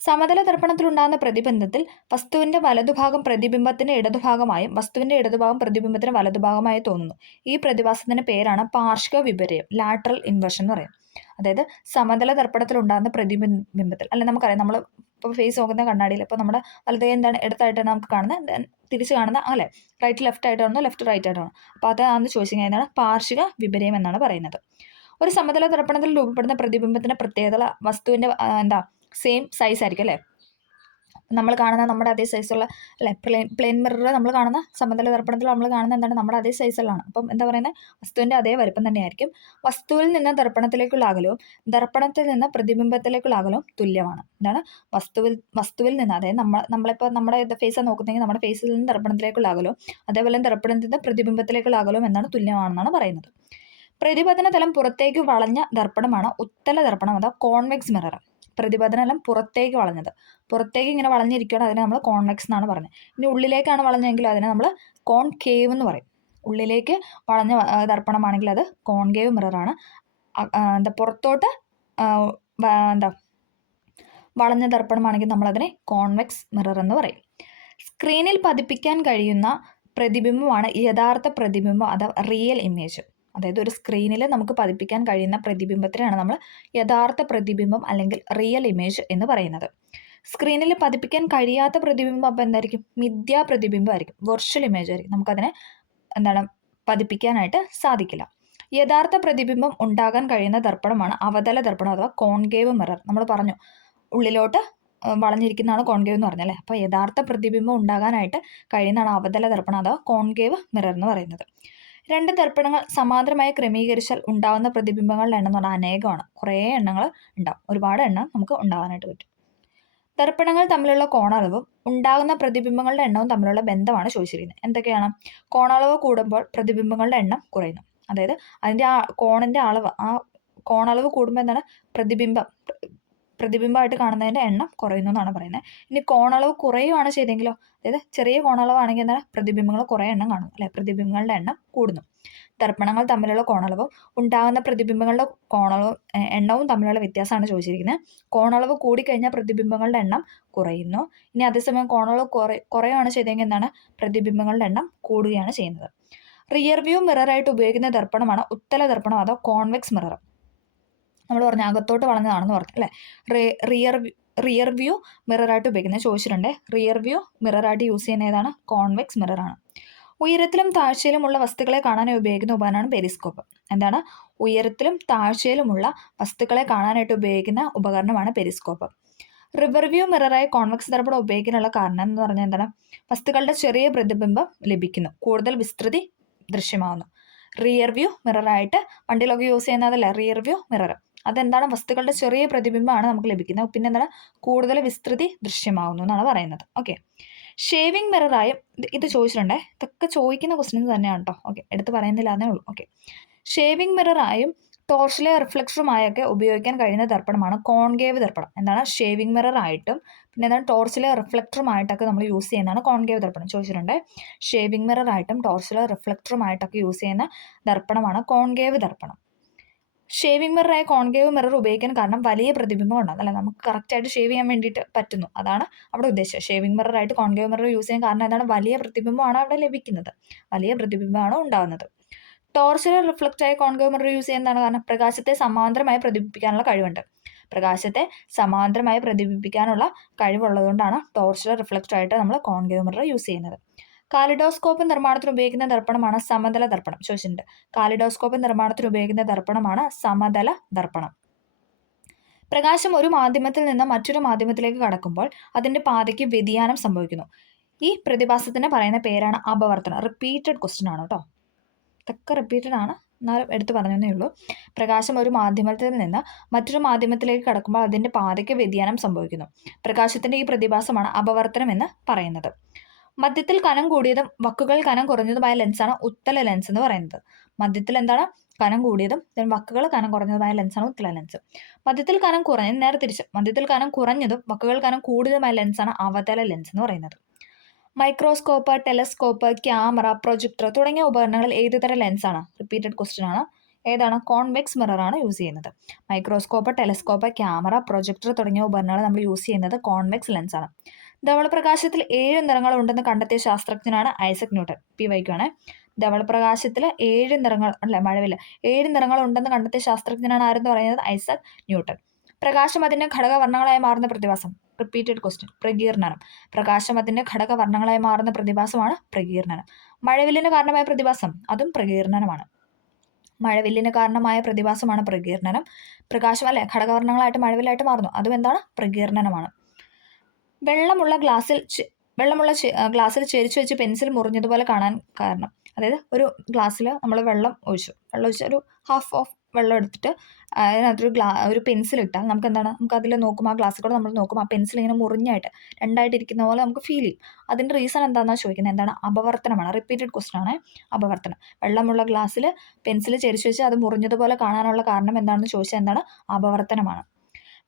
സമതല ദർപ്പണത്തിലുണ്ടാകുന്ന പ്രതിബന്ധത്തിൽ വസ്തുവിന്റെ വലതുഭാഗം പ്രതിബിംബത്തിന്റെ ഇടതുഭാഗമായും വസ്തുവിന്റെ ഇടതുഭാഗം പ്രതിബിംബത്തിന് വലതുഭാഗമായി തോന്നുന്നു. ഈ പ്രതിഭാസത്തിന്റെ പേരാണ് പാർശ്വ വിപര്യം, ലാറ്ററൽ ഇൻവേർഷൻ എന്ന് പറയും. അതായത് സമതല ദർപ്പണത്തിൽ ഉണ്ടാകുന്ന പ്രതിബിംബത്തിൽ അല്ലെ, നമുക്കറിയാം നമ്മൾ ഇപ്പോൾ ഫേസ് നോക്കുന്ന കണ്ണാടിയിൽ ഇപ്പോൾ നമ്മുടെ വലത് എന്താണ് ഇടത്തായിട്ടാണ് നമുക്ക് കാണുന്നത്, തിരിച്ച് കാണുന്ന അല്ലെ, റൈറ്റ് ലെഫ്റ്റ് ആയിട്ടാണോ ലെഫ്റ്റ് റൈറ്റ് ആയിട്ടാണോ. അപ്പോൾ അതാണെന്ന് ചോദിച്ചു കഴിഞ്ഞാൽ എന്താണ്? പാർശ്വിക വിപര്യം എന്നാണ് പറയുന്നത്. ഒരു സമതല ദർപ്പണത്തിൽ രൂപപ്പെടുന്ന പ്രതിബിംബത്തിന്റെ പ്രത്യേകത വസ്തുവിന്റെ സെയിം സൈസ് ആയിരിക്കും അല്ലേ. നമ്മൾ കാണുന്ന നമ്മുടെ അതേ സൈസുള്ള അല്ലെ പ്ലെയിൻ മിറർ നമ്മൾ കാണുന്ന സമതല ദർപ്പണത്തിൽ നമ്മൾ കാണുന്ന എന്താണ് നമ്മുടെ അതേ സൈസിലാണ്. അപ്പം എന്താ പറയുന്നത്, വസ്തുവിൻ്റെ അതേ വലുപ്പം തന്നെയായിരിക്കും. വസ്തുവിൽ നിന്ന് ദർപ്പണത്തിലേക്കുള്ള അകലവും ദർപ്പണത്തിൽ നിന്ന് പ്രതിബിംബത്തിലേക്കുള്ള അകലവും തുല്യമാണ്. എന്താണ് വസ്തുവിൽ നിന്ന്, അതായത് നമ്മളിപ്പോൾ നമ്മുടെ ഫേസ് നോക്കുന്നെങ്കിൽ നമ്മുടെ ഫേസിൽ നിന്ന് ദർപ്പണത്തിലേക്കുള്ള അകലവും അതേപോലെ ദർപ്പണത്തിൽ നിന്ന് പ്രതിബിംബത്തിലേക്കുള്ള അകലവും എന്താണ് തുല്യമാണെന്നാണ് പറയുന്നത്. പ്രതിപതന തലം പുറത്തേക്ക് വളഞ്ഞ ദർപ്പണമാണ് ഉത്തല ദർപ്പണം അഥവാ കോൺവെക്സ് മിറർ. പ്രതിപതനം പുറത്തേക്ക് വളഞ്ഞത്, പുറത്തേക്ക് ഇങ്ങനെ വളഞ്ഞിരിക്കുകയാണ്, അതിനെ നമ്മൾ കോൺവെക്സ് എന്നാണ് പറഞ്ഞത്. ഇനി ഉള്ളിലേക്കാണ് വളഞ്ഞെങ്കിൽ അതിനെ നമ്മൾ കോൺകേവ് എന്ന് പറയും. ഉള്ളിലേക്ക് വളഞ്ഞ ദർപ്പണമാണെങ്കിൽ അത് കോൺകേവ് മിററാണ്. പുറത്തോട്ട് വളഞ്ഞ ദർപ്പണമാണെങ്കിൽ നമ്മളതിനെ കോൺവെക്സ് മിറർ എന്ന് പറയും. സ്ക്രീനിൽ പതിപ്പിക്കാൻ കഴിയുന്ന പ്രതിബിംബമാണ് യഥാർത്ഥ പ്രതിബിംബം അഥവാ റിയൽ ഇമേജ്. അതായത് ഒരു സ്ക്രീനിൽ നമുക്ക് പതിപ്പിക്കാൻ കഴിയുന്ന പ്രതിബിംബത്തിനാണ് നമ്മൾ യഥാർത്ഥ പ്രതിബിംബം അല്ലെങ്കിൽ റിയൽ ഇമേജ് എന്ന് പറയുന്നത്. സ്ക്രീനിൽ പതിപ്പിക്കാൻ കഴിയാത്ത പ്രതിബിംബം അപ്പോൾ എന്തായിരിക്കും, മിഥ്യാ പ്രതിബിംബമായിരിക്കും, വെർച്വൽ ഇമേജ് ആയിരിക്കും. നമുക്കതിനെ പതിപ്പിക്കാനായിട്ട് സാധിക്കില്ല. യഥാർത്ഥ പ്രതിബിംബം ഉണ്ടാകാൻ കഴിയുന്ന ദർപ്പണമാണ് അവതല ദർപ്പണം അഥവാ കോൺകേവ് മിറർ. നമ്മൾ പറഞ്ഞു ഉള്ളിലോട്ട് വളഞ്ഞിരിക്കുന്നതാണ് കോൺകേവ് എന്ന് പറഞ്ഞല്ലേ. അപ്പോൾ യഥാർത്ഥ പ്രതിബിംബം ഉണ്ടാകാനായിട്ട് കഴിയുന്നതാണ് അവതല ദർപ്പണം അഥവാ കോൺകേവ് മിറർ എന്ന് പറയുന്നത്. രണ്ട് ദർപ്പണങ്ങൾ സമാന്തരമായി ക്രമീകരിച്ചാൽ ഉണ്ടാകുന്ന പ്രതിബിംബങ്ങളുടെ എണ്ണം എന്ന് പറഞ്ഞാൽ അനേകമാണ്. കുറേ എണ്ണങ്ങൾ ഉണ്ടാവും, ഒരുപാട് എണ്ണം നമുക്ക് ഉണ്ടാകാനായിട്ട് പറ്റും. ദർപ്പണങ്ങൾ തമ്മിലുള്ള കോണളവും ഉണ്ടാകുന്ന പ്രതിബിംബങ്ങളുടെ എണ്ണവും തമ്മിലുള്ള ബന്ധമാണ് ചോദിച്ചിരിക്കുന്നത്. എന്തൊക്കെയാണ്? കോണളവ് കൂടുമ്പോൾ പ്രതിബിംബങ്ങളുടെ എണ്ണം കുറയുന്നു. അതായത് അതിൻ്റെ ആ കോണിൻ്റെ അളവ്, ആ കോണളവ് കൂടുമ്പോൾ എന്താണ്, പ്രതിബിംബമായിട്ട് കാണുന്നതിൻ്റെ എണ്ണം കുറയുന്നു എന്നാണ് പറയുന്നത്. ഇനി കോണളവ് കുറയുകയാണ് ചെയ്തെങ്കിലോ, അതായത് ചെറിയ കോണളവാണെങ്കിൽ എന്താണ്, പ്രതിബിംബങ്ങൾ കുറേ എണ്ണം കാണും അല്ലെ, പ്രതിബിംബങ്ങളുടെ എണ്ണം കൂടുന്നു. ദർപ്പണങ്ങൾ തമ്മിലുള്ള കോണളവും ഉണ്ടാകുന്ന പ്രതിബിംബങ്ങളുടെ എണ്ണവും തമ്മിലുള്ള വ്യത്യാസമാണ് ചോദിച്ചിരിക്കുന്നത്. കോണളവ് കൂടിക്കഴിഞ്ഞാൽ പ്രതിബിംബങ്ങളുടെ എണ്ണം കുറയുന്നു. ഇനി അതേസമയം കോണളവ് കുറയുകയാണ് ചെയ്തെങ്കിൽ എന്താണ്, പ്രതിബിംബങ്ങളുടെ എണ്ണം കൂടുകയാണ് ചെയ്യുന്നത്. റിയർ വ്യൂ മിററായിട്ട് ഉപയോഗിക്കുന്ന ദർപ്പണമാണ് ഉത്തല ദർപ്പണം അഥവാ കോൺവെക്സ് മിറർ. നമ്മൾ പറഞ്ഞു അകത്തോട്ട് വളഞ്ഞതാണെന്ന് പറഞ്ഞു അല്ലേ. റിയർ വ്യൂ മിററായിട്ട് ഉപയോഗിക്കുന്നത് ചോദിച്ചിട്ടുണ്ട്. റിയർ വ്യൂ മിററായിട്ട് യൂസ് ചെയ്യുന്ന ഏതാണ്, കോൺവെക്സ് മിററാണ്. ഉയരത്തിലും താഴ്ചയിലുമുള്ള വസ്തുക്കളെ കാണാനായി ഉപയോഗിക്കുന്ന ഉപകരണമാണ് പെരിസ്കോപ്പ്. എന്താണ്, ഉയരത്തിലും താഴ്ചയിലുമുള്ള വസ്തുക്കളെ കാണാനായിട്ട് ഉപയോഗിക്കുന്ന ഉപകരണമാണ് പെരിസ്കോപ്പ്. റിവർ വ്യൂ മിററായി കോൺവെക്സ് ദർപ്പണം ഉപയോഗിക്കാനുള്ള കാരണം എന്ന് പറഞ്ഞാൽ എന്താണ്, വസ്തുക്കളുടെ ചെറിയ പ്രതിബിംബം ലഭിക്കുന്നു, കൂടുതൽ വിസ്തൃതി ദൃശ്യമാകുന്നു. റിയർ വ്യൂ മിററായിട്ട് വണ്ടിയിലൊക്കെ യൂസ് ചെയ്യുന്നതല്ല റിയർ വ്യൂ മിറർ. അതെന്താണ്, വസ്തുക്കളുടെ ചെറിയ പ്രതിബിംബമാണ് നമുക്ക് ലഭിക്കുന്നത്, പിന്നെ എന്താണ്, കൂടുതൽ വിസ്തൃതി ദൃശ്യമാകുന്നു എന്നാണ് പറയുന്നത്. ഓക്കെ, ഷേവിംഗ് മിററായും ഇത് ചോദിച്ചിട്ടുണ്ടേ, ഇതൊക്കെ ചോദിക്കുന്ന ക്വസ്റ്റ്യൻസ് തന്നെയാണ് കേട്ടോ. ഓക്കെ, എടുത്ത് പറയുന്നില്ല എന്നേ ഉള്ളൂ. ഓക്കെ, ഷേവിംഗ് മിററായും ടോർച്ചിലെ റിഫ്ലക്ടറുമായൊക്കെ ഉപയോഗിക്കാൻ കഴിയുന്ന ദർപ്പണമാണ് കോൺകേവ് ദർപ്പണം. എന്താണ്, ഷേവിംഗ് മിററായിട്ടും പിന്നെ എന്താണ് ടോർച്ചിലെ റിഫ്ലക്ടറുമായിട്ടൊക്കെ നമ്മൾ യൂസ് ചെയ്യുന്നതാണ് കോൺകേവ് ദർപ്പണം. ചോദിച്ചിട്ടുണ്ട്, ഷേവിംഗ് മിററായിട്ടും ടോർച്ചിലെ റിഫ്ലക്ടറുമായിട്ടൊക്കെ യൂസ് ചെയ്യുന്ന ദർപ്പണമാണ് കോൺകേവ് ദർപ്പണം. ഷേവിംഗ് മിററായ കോൺകേവ് മിറർ ഉപയോഗിക്കാൻ കാരണം വലിയ പ്രതിബിംബം ഉണ്ടാകും അല്ലെ, നമുക്ക് കറക്റ്റായിട്ട് ഷേവ് ചെയ്യാൻ വേണ്ടിയിട്ട് പറ്റുന്നു, അതാണ് അവിടെ ഉദ്ദേശിച്ചത്. ഷേവിംഗ് മിററായിട്ട് കോൺകേവ് മിറർ യൂസ് ചെയ്യാൻ കാരണം എന്താണ്, വലിയ പ്രതിബിംബമാണ് അവിടെ ലഭിക്കുന്നത്, വലിയ പ്രതിബിംബമാണ് ഉണ്ടാകുന്നത്. ടോർച്ചിൽ റിഫ്ലക്റ്റായ കോൺകേവ് മിറർ യൂസ് ചെയ്യുന്നതാണ് കാരണം പ്രകാശത്തെ സമാന്തരമായി പ്രതിബിംബിക്കാനുള്ള കഴിവുണ്ട്. പ്രകാശത്തെ സമാന്തരമായി പ്രതിബിംബിക്കാനുള്ള കഴിവുള്ളതുകൊണ്ടാണ് ടോർച്ചിൽ റിഫ്ലക്റ്റായിട്ട് നമ്മൾ കോൺകേവ് മിറർ യൂസ് ചെയ്യുന്നത്. കാലിഡോസ്കോപ്പ് നിർമ്മാണത്തിന് ഉപയോഗിക്കുന്ന ദർപ്പണമാണ് സമതല ദർപ്പണം. ചോദിച്ചിട്ടുണ്ട്, കാലിഡോസ്കോപ്പ് നിർമ്മാണത്തിന് ഉപയോഗിക്കുന്ന ദർപ്പണമാണ് സമതല ദർപ്പണം. പ്രകാശം ഒരു മാധ്യമത്തിൽ നിന്ന് മറ്റൊരു മാധ്യമത്തിലേക്ക് കടക്കുമ്പോൾ അതിൻ്റെ പാതയ്ക്ക് വ്യതിയാനം സംഭവിക്കുന്നു. ഈ പ്രതിഭാസത്തിന് പറയുന്ന പേരാണ് അപവർത്തനം. റിപ്പീറ്റഡ് ക്വസ്റ്റ്യൻ ആണ് കേട്ടോ, ഇതൊക്കെ റിപ്പീറ്റഡ് ആണ്, എന്നാലും എടുത്ത് പറഞ്ഞതേ ഉള്ളൂ. പ്രകാശം ഒരു മാധ്യമത്തിൽ നിന്ന് മറ്റൊരു മാധ്യമത്തിലേക്ക് കടക്കുമ്പോൾ അതിൻ്റെ പാതയ്ക്ക് വ്യതിയാനം സംഭവിക്കുന്നു. പ്രകാശത്തിൻ്റെ ഈ പ്രതിഭാസമാണ് അപവർത്തനം എന്ന് പറയുന്നത്. മധ്യത്തിൽ കനം കൂടിയതും വക്കുകൾ കനം കുറഞ്ഞതുമായ ലെൻസാണ് ഉത്തല ലെൻസ് എന്ന് പറയുന്നത്. മധ്യത്തിൽ എന്താണ്, കനം കൂടിയതും വക്കുകൾ കനം കുറഞ്ഞതുമായ ലെൻസാണ് ഉത്തല ലെൻസ്. മധ്യത്തിൽ കനം കുറഞ്ഞത് നേരെ തിരിച്ച്, മധ്യത്തിൽ കനം കുറഞ്ഞതും വക്കുകൾ കനം കൂടുതലുമായ ലെൻസാണ് അവതല ലെൻസ് എന്ന് പറയുന്നത്. മൈക്രോസ്കോപ്പ്, ടെലസ്കോപ്പ്, ക്യാമറ, പ്രൊജക്ടർ തുടങ്ങിയ ഉപകരണങ്ങളിൽ ഏത് തരം ലെൻസാണ്, റിപ്പീറ്റഡ് ക്വസ്റ്റ്യൻ ആണ്, ഏതാണ്, കോൺവെക്സ് മിററാണ് യൂസ് ചെയ്യുന്നത്. മൈക്രോസ്കോപ്പ്, ടെലസ്കോപ്പ്, ക്യാമറ, പ്രൊജക്ടർ തുടങ്ങിയ ഉപകരണങ്ങൾ നമ്മൾ യൂസ് ചെയ്യുന്നത് കോൺവെക്സ് ലെൻസാണ്. ധവളപ്രകാശത്തിൽ 7 നിറങ്ങൾ ഉണ്ടെന്ന് കണ്ടെത്തിയ ശാസ്ത്രജ്ഞനാണ് ഐസക് ന്യൂട്ടൺ. വൈക്കുവാണ്. ധവളപ്രകാശത്തിൽ 7 നിറങ്ങൾ അല്ല, മഴവില്ല 7 നിറങ്ങൾ ഉണ്ടെന്ന് കണ്ടെത്തിയ ശാസ്ത്രജ്ഞനാണ് ആരെന്ന് പറയുന്നത് ഐസക് ന്യൂട്ടൺ. പ്രകാശം അതിൻ്റെ ഘടകവർണ്ണങ്ങളായി മാറുന്ന പ്രതിഭാസം, റിപ്പീറ്റഡ് ക്വസ്റ്റ്യൻ, പ്രകീർണനം. പ്രകാശം അതിൻ്റെ ഘടകവർണ്ണങ്ങളായി മാറുന്ന പ്രതിഭാസമാണ് പ്രകീർണനം. മഴവില്ലിന് കാരണമായ പ്രതിഭാസം, അതും പ്രകീർണനമാണ്. മഴവില്ലിന് കാരണമായ പ്രതിഭാസമാണ് പ്രകീർണനം. പ്രകാശം അല്ലെ ഘടകവർണ്ണങ്ങളായിട്ട് മഴവില്ലായിട്ട് മാറുന്നു, അതും എന്താണ്, പ്രകീർണനമാണ്. വെള്ളമുള്ള ഗ്ലാസ്സിൽ ഗ്ലാസ്സിൽ ചെരിച്ചു വെച്ച് പെൻസിൽ മുറിഞ്ഞതുപോലെ കാണാൻ കാരണം, അതായത് ഒരു ഗ്ലാസ്സിൽ നമ്മൾ വെള്ളം ഒഴിച്ച് ഒരു ഹാഫ് ഓഫ് വെള്ളം എടുത്തിട്ട് അതിനകത്തൊരു ഒരു പെൻസിൽ ഇട്ടാൽ നമുക്ക് എന്താണ്, നമുക്ക് അതിൽ നോക്കും, ആ ഗ്ലാസ്സിൽ കൂടെ നമ്മൾ നോക്കും, ആ പെൻസിൽ ഇങ്ങനെ മുറിഞ്ഞായിട്ട് രണ്ടായിട്ട് ഇരിക്കുന്ന പോലെ നമുക്ക് ഫീൽ ചെയ്യും. അതിൻ്റെ റീസൺ എന്താണെന്നാണ് ചോദിക്കുന്നത്. എന്താണ്? അപവർത്തനമാണ്. റിപ്പീറ്റഡ് ക്വസ്റ്റൻ ആണ്. അപവർത്തനം. വെള്ളമുള്ള ഗ്ലാസ്സിൽ പെൻസിൽ ചെരിച്ചു വെച്ച് അത് മുറിഞ്ഞതുപോലെ കാണാനുള്ള കാരണം എന്താണെന്ന് ചോദിച്ചാൽ എന്താണ്? അപവർത്തനമാണ്.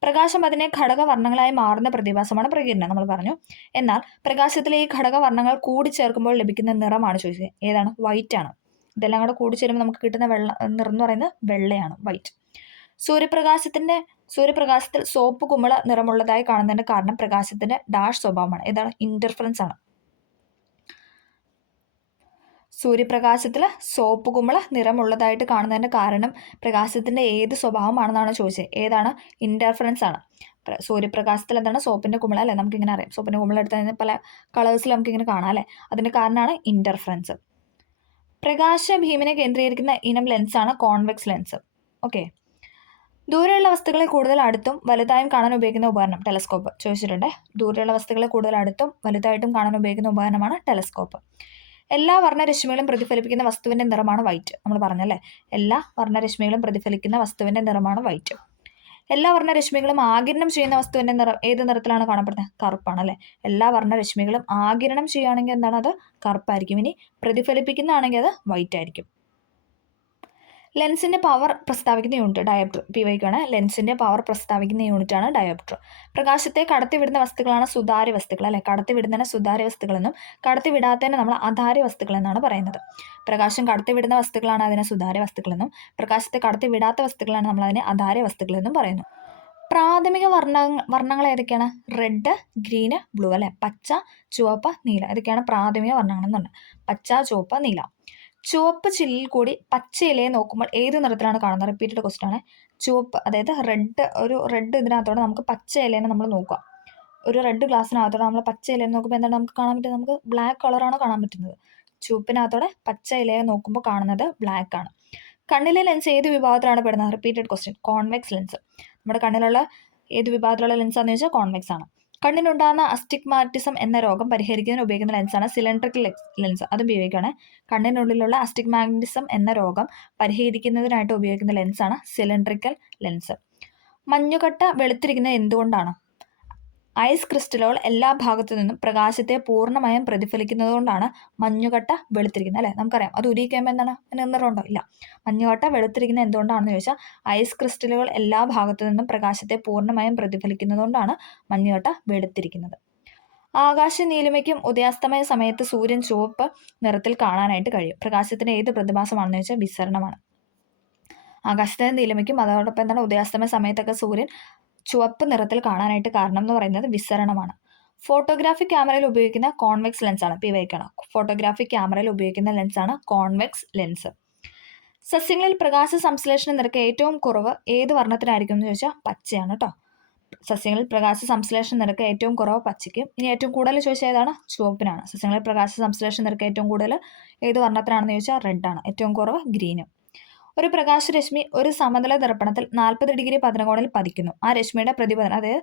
പ്രകാശം അതിനെ ഘടകവർണ്ണങ്ങളായി മാറുന്ന പ്രതിഭാസമാണ് പ്രകീർണം, നമ്മൾ പറഞ്ഞു. എന്നാൽ പ്രകാശത്തിലെ ഈ ഘടകവർണ്ണങ്ങൾ കൂടിച്ചേർക്കുമ്പോൾ ലഭിക്കുന്ന നിറമാണ് ചോദിച്ചത്. ഏതാണ്? വൈറ്റ് ആണ്. ഇതെല്ലാം കൂടെ കൂടിച്ചേരുമ്പോൾ നമുക്ക് കിട്ടുന്ന നിറം എന്ന് പറയുന്നത് വെള്ളയാണ്, വൈറ്റ്. സൂര്യപ്രകാശത്തിൽ സോപ്പ് കുമിള നിറമുള്ളതായി കാണുന്നതിന്റെ കാരണം പ്രകാശത്തിന്റെ ഡാഷ് സ്വഭാവമാണ്. ഏതാണ്? ഇന്റർഫറൻസ് ആണ്. സൂര്യപ്രകാശത്തിൽ സോപ്പ് കുമിള നിറമുള്ളതായിട്ട് കാണുന്നതിന്റെ കാരണം പ്രകാശത്തിന്റെ ഏത് സ്വഭാവമാണെന്നാണ് ചോദിച്ചത്. ഏതാണ്? ഇന്റർഫറൻസ് ആണ്. സൂര്യപ്രകാശത്തിൽ എന്താണ്? സോപ്പിന്റെ കുമിള അല്ലേ, നമുക്കിങ്ങനെ അറിയാം. സോപ്പിന്റെ കുമിള എടുത്ത് പല കളേഴ്സിൽ നമുക്കിങ്ങനെ കാണാം അല്ലേ. അതിന്റെ കാരണമാണ് ഇന്റർഫറൻസ്. പ്രകാശഭീമിനെ കേന്ദ്രീകരിക്കുന്ന ഇനം ലെൻസാണ് കോൺവെക്സ് ലെൻസ്. ഓക്കെ. ദൂരെയുള്ള വസ്തുക്കളെ കൂടുതൽ അടുത്തും വലുതായും കാണാൻ ഉപയോഗിക്കുന്ന ഉപകരണം ടെലസ്കോപ്പ് ചോദിച്ചിട്ടുണ്ട്. ദൂരെയുള്ള വസ്തുക്കളെ കൂടുതൽ അടുത്തും വലുതായിട്ടും കാണാൻ ഉപയോഗിക്കുന്ന ഉപകരണമാണ് ടെലസ്കോപ്പ്. എല്ലാ വർണ്ണരശ്മികളും പ്രതിഫലിപ്പിക്കുന്ന വസ്തുവിന്റെ നിറമാണ് വൈറ്റ്. നമ്മൾ പറഞ്ഞല്ലേ, എല്ലാ വർണ്ണരശ്മികളും പ്രതിഫലിക്കുന്ന വസ്തുവിന്റെ നിറമാണ് വൈറ്റ്. എല്ലാ വർണ്ണരശ്മികളും ആഗിരണം ചെയ്യുന്ന വസ്തുവിന്റെ നിറം ഏത് നിറത്തിലാണ് കാണപ്പെടുന്നത്? കറുപ്പാണ് അല്ലേ. എല്ലാ വർണ്ണരശ്മികളും ആഗിരണം ചെയ്യുകയാണെങ്കിൽ എന്താണ്? അത് കറുപ്പായിരിക്കും. ഇനി പ്രതിഫലിപ്പിക്കുന്നതാണെങ്കിൽ അത് വൈറ്റ് ആയിരിക്കും. ലെൻസിന്റെ പവർ പ്രസ്താവിക്കുന്ന യൂണിറ്റ് ഡയോപ്റ്റർ. PYക്കാണ്. ലെൻസിന്റെ പവർ പ്രസ്താവിക്കുന്ന യൂണിറ്റാണ് ഡയോപ്റ്റർ. പ്രകാശത്തെ കടത്തിവിടുന്ന വസ്തുക്കളാണ് സുതാര്യ വസ്തുക്കൾ അല്ലെ. കടത്തിവിടുന്നതിന് സുതാര്യ വസ്തുക്കളെന്നും കടത്തിവിടാത്തതിന് നമ്മൾ അധാര്യ വസ്തുക്കൾ എന്നാണ് പറയുന്നത്. പ്രകാശം കടത്തിവിടുന്ന വസ്തുക്കളാണ് അതിനെ സുതാര്യ വസ്തുക്കളെന്നും പ്രകാശത്തെ കടത്തിവിടാത്ത വസ്തുക്കളാണ് നമ്മൾ അതിനെ അധാര്യ വസ്തുക്കളെന്നും പറയുന്നു. പ്രാഥമിക വർണ്ണങ്ങൾ ഏതൊക്കെയാണ്? റെഡ്, ഗ്രീന്, ബ്ലൂ അല്ലെ. പച്ച, ചുവപ്പ്, നീല. ഇതൊക്കെയാണ് പ്രാഥമിക വർണ്ണങ്ങൾ എന്നുണ്ട്. പച്ച, ചുവപ്പ്, നീല. ചുവപ്പ് ചില്ലിൽ കൂടി പച്ച ഇലയെ നോക്കുമ്പോൾ ഏത് നിറത്തിലാണ് കാണുന്നത്? റിപ്പീറ്റഡ് ക്വസ്റ്റൻ ആണ്. ചുവപ്പ്, അതായത് റെഡ് ഇതിനകത്തോടെ നമുക്ക് പച്ച ഇലേനെ നമ്മൾ നോക്കുക. ഒരു റെഡ് ഗ്ലാസ്സിനകത്തോടെ നമ്മൾ പച്ച ഇലയെ നോക്കുമ്പോൾ എന്താണ് നമുക്ക് കാണാൻ പറ്റുന്നത്? നമുക്ക് ബ്ലാക്ക് കളറാണ് കാണാൻ പറ്റുന്നത്. ചുവപ്പിനകത്തോടെ പച്ച ഇലയെ നോക്കുമ്പോൾ കാണുന്നത് ബ്ലാക്ക് ആണ്. കണ്ണിലെ ലെൻസ് ഏത് വിഭാഗത്തിലാണ് പെടുന്നത്? Repeated question. Convex lens. നമ്മുടെ കണ്ണിലുള്ള ഏത് വിഭാഗത്തിലുള്ള ലെൻസാന്ന് ചോദിച്ചാൽ കോൺവെക്സ് ആണ്. കണ്ണിനുണ്ടാകുന്ന അസ്റ്റിഗ്മാറ്റിസം എന്ന രോഗം പരിഹരിക്കുന്നതിന് ഉപയോഗിക്കുന്ന ലെൻസാണ് സിലിണ്ടറിക്കൽ ലെൻസ്. അതും ഉപയോഗിക്കുകയാണ്. കണ്ണിനുള്ളിലുള്ള അസ്റ്റിഗ്മാറ്റിസം എന്ന രോഗം പരിഹരിക്കുന്നതിനായിട്ട് ഉപയോഗിക്കുന്ന ലെൻസാണ് സിലിണ്ടറിക്കൽ ലെൻസ്. മഞ്ഞുകട്ട വെളുത്തിരിക്കുന്നത് എന്തുകൊണ്ടാണ്? ഐസ് ക്രിസ്റ്റലുകൾ എല്ലാ ഭാഗത്തു നിന്നും പ്രകാശത്തെ പൂർണ്ണമായും പ്രതിഫലിക്കുന്നതുകൊണ്ടാണ് മഞ്ഞുകട്ട വെളുത്തിരിക്കുന്നത് അല്ലേ. നമുക്കറിയാം. അത് ഉരുകിക്കഴിയുമ്പോൾ എന്താണ്? അതിന് നിറമുണ്ടോ? ഇല്ല. മഞ്ഞുകട്ട വെളുത്തിരിക്കുന്നത് എന്തുകൊണ്ടാണെന്ന് ചോദിച്ചാൽ ഐസ് ക്രിസ്റ്റലുകൾ എല്ലാ ഭാഗത്തു നിന്നും പ്രകാശത്തെ പൂർണ്ണമായും പ്രതിഫലിക്കുന്നതുകൊണ്ടാണ് മഞ്ഞുകട്ട വെളുത്തിരിക്കുന്നത്. ആകാശ നീലിമയ്ക്കും ഉദയാസ്തമയ സമയത്ത് സൂര്യൻ ചുവപ്പ് നിറത്തിൽ കാണാനായിട്ട് കഴിയും. പ്രകാശത്തിന്റെ ഏത് പ്രതിഭാസമാണെന്ന് ചോദിച്ചാൽ വിസരണമാണ്. ആകാശത്തിന്റെ നീലിമയ്ക്കും അതോടൊപ്പം എന്താണ് ഉദയാസ്തമയ സമയത്തൊക്കെ സൂര്യൻ ചുവപ്പ് നിറത്തിൽ കാണാനായിട്ട് കാരണം എന്ന് പറയുന്നത് വിസരണമാണ്. ഫോട്ടോഗ്രാഫിക് ക്യാമറയിൽ ഉപയോഗിക്കുന്ന കോൺവെക്സ് ലെൻസാണ്. PYക്കാണ്. ഫോട്ടോഗ്രാഫിക് ക്യാമറയിൽ ഉപയോഗിക്കുന്ന ലെൻസാണ് കോൺവെക്സ് ലെൻസ്. സസ്യങ്ങളിൽ പ്രകാശ സംശ്ലേഷണ നിരക്ക് ഏറ്റവും കുറവ് ഏത് വർണ്ണത്തിനായിരിക്കും എന്ന് ചോദിച്ചാൽ പച്ചയാണ് കേട്ടോ. സസ്യങ്ങളിൽ പ്രകാശ സംശ്ലേഷണ നിരക്ക് ഏറ്റവും കുറവ് പച്ചയ്ക്കും. ഇനി ഏറ്റവും കൂടുതൽ ചോദിച്ചാൽ ഏതാണ്? ചുവപ്പിനാണ്. സസ്യങ്ങളിൽ പ്രകാശ സംശ്ലേഷണ നിരക്ക് ഏറ്റവും കൂടുതൽ ഏത് വർണ്ണത്തിനാണെന്ന് ചോദിച്ചാൽ റെഡാണ്. ഏറ്റവും കുറവ് ഗ്രീനും. ഒരു പ്രകാശരശ്മി ഒരു സമതല ദർപ്പണത്തിൽ 40 ഡിഗ്രി പതനകോണിൽ പതിക്കുന്നു. ആ രശ്മിയുടെ പ്രതിപതനം, അതായത്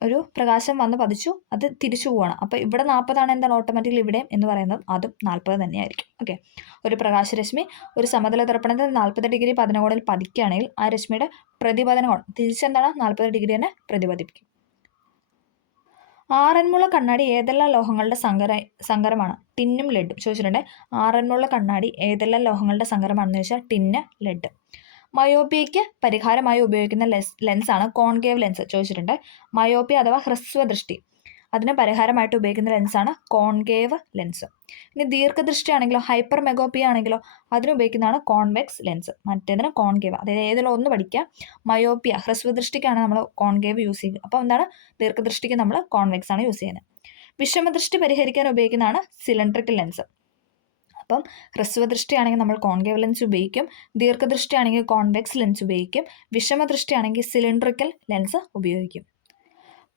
ഒരു പ്രകാശം വന്ന് പതിച്ചു, അത് തിരിച്ചു പോവാണ്. അപ്പോൾ ഇവിടെ 40 എന്താണ് ഓട്ടോമാറ്റിക്കലി ഇവിടെയും എന്ന് പറയുന്നത് അതും 40 തന്നെയായിരിക്കും. ഓക്കെ. ഒരു പ്രകാശരശ്മി ഒരു സമതല ദർപ്പണത്തിൽ 40 ഡിഗ്രി പതനകോണിൽ പതിക്കുകയാണെങ്കിൽ ആ രശ്മിയുടെ പ്രതിപതന കോൺ തിരിച്ചെന്താണ്? 40 ഡിഗ്രി തന്നെ പ്രതിപതിപ്പിക്കും. ആറന്മുള കണ്ണാടി ഏതെല്ലാം ലോഹങ്ങളുടെ സങ്കരമാണ്? ടിന്നും ലെഡും ചോദിച്ചിട്ടുണ്ട്. ആറന്മുള കണ്ണാടി ഏതെല്ലാം ലോഹങ്ങളുടെ സങ്കരമാണെന്ന് ചോദിച്ചാൽ ടിന്ന്, ലെഡ്. മയോപ്പിയയ്ക്ക് പരിഹാരമായി ഉപയോഗിക്കുന്ന ലെൻസാണ് കോൺകേവ് ലെൻസ് ചോദിച്ചിട്ടുണ്ട്. മയോപ്പിയ അഥവാ ഹ്രസ്വദൃഷ്ടി, അതിന് പരിഹാരമായിട്ട് ഉപയോഗിക്കുന്ന ലെൻസാണ് കോൺകേവ് ലെൻസ്. ഇനി ദീർഘദൃഷ്ടിയാണെങ്കിലോ ഹൈപ്പർ മെഗോപ്പിയ ആണെങ്കിലോ അതിനുപയോഗിക്കുന്നതാണ് കോൺവെക്സ് ലെൻസ്. മറ്റേതിന് കോൺകേവ്. അതായത് ഏതെങ്കിലും ഒന്ന് പഠിക്കുക. മയോപ്പിയ ഹ്രസ്വദൃഷ്ടിക്കാണ് നമ്മൾ കോൺകേവ് യൂസ് ചെയ്യുന്നത്. അപ്പോൾ എന്താണ്? ദീർഘദൃഷ്ടിക്ക് നമ്മൾ കോൺവെക്സ് ആണ് യൂസ് ചെയ്യുന്നത്. വിഷമദൃഷ്ടി പരിഹരിക്കാൻ ഉപയോഗിക്കുന്നതാണ് സിലിണ്ടറിക്കൽ ലെൻസ്. അപ്പം ഹ്രസ്വദൃഷ്ടിയാണെങ്കിൽ നമ്മൾ കോൺകേവ് ലെൻസ് ഉപയോഗിക്കും. ദീർഘദൃഷ്ടിയാണെങ്കിൽ കോൺവെക്സ് ലെൻസ് ഉപയോഗിക്കും. വിഷമദൃഷ്ടിയാണെങ്കിൽ സിലിണ്ടറിക്കൽ ലെൻസ് ഉപയോഗിക്കും.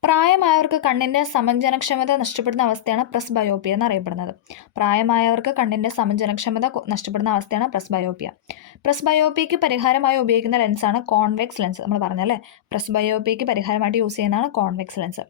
പ്രായമായവർക്ക് കണ്ണിൻ്റെ സമഞ്ജനക്ഷമത നഷ്ടപ്പെടുന്ന അവസ്ഥയാണ് പ്രസ്ബയോപ്പിയ എന്നറിയപ്പെടുന്നത്. പ്രായമായവർക്ക് കണ്ണിൻ്റെ സമഞ്ജനക്ഷമത നഷ്ടപ്പെടുന്ന അവസ്ഥയാണ് പ്രസ്ബയോപ്പിയ. പ്രസ്ബയോപ്പിയയ്ക്ക് പരിഹാരമായി ഉപയോഗിക്കുന്ന ലെൻസാണ് കോൺവെക്സ് ലെൻസ്. നമ്മൾ പറഞ്ഞല്ലേ, പ്രസ്ബയോപ്പിയയ്ക്ക് പരിഹാരമായിട്ട് യൂസ് ചെയ്യുന്നതാണ് കോൺവെക്സ് ലെൻസ്.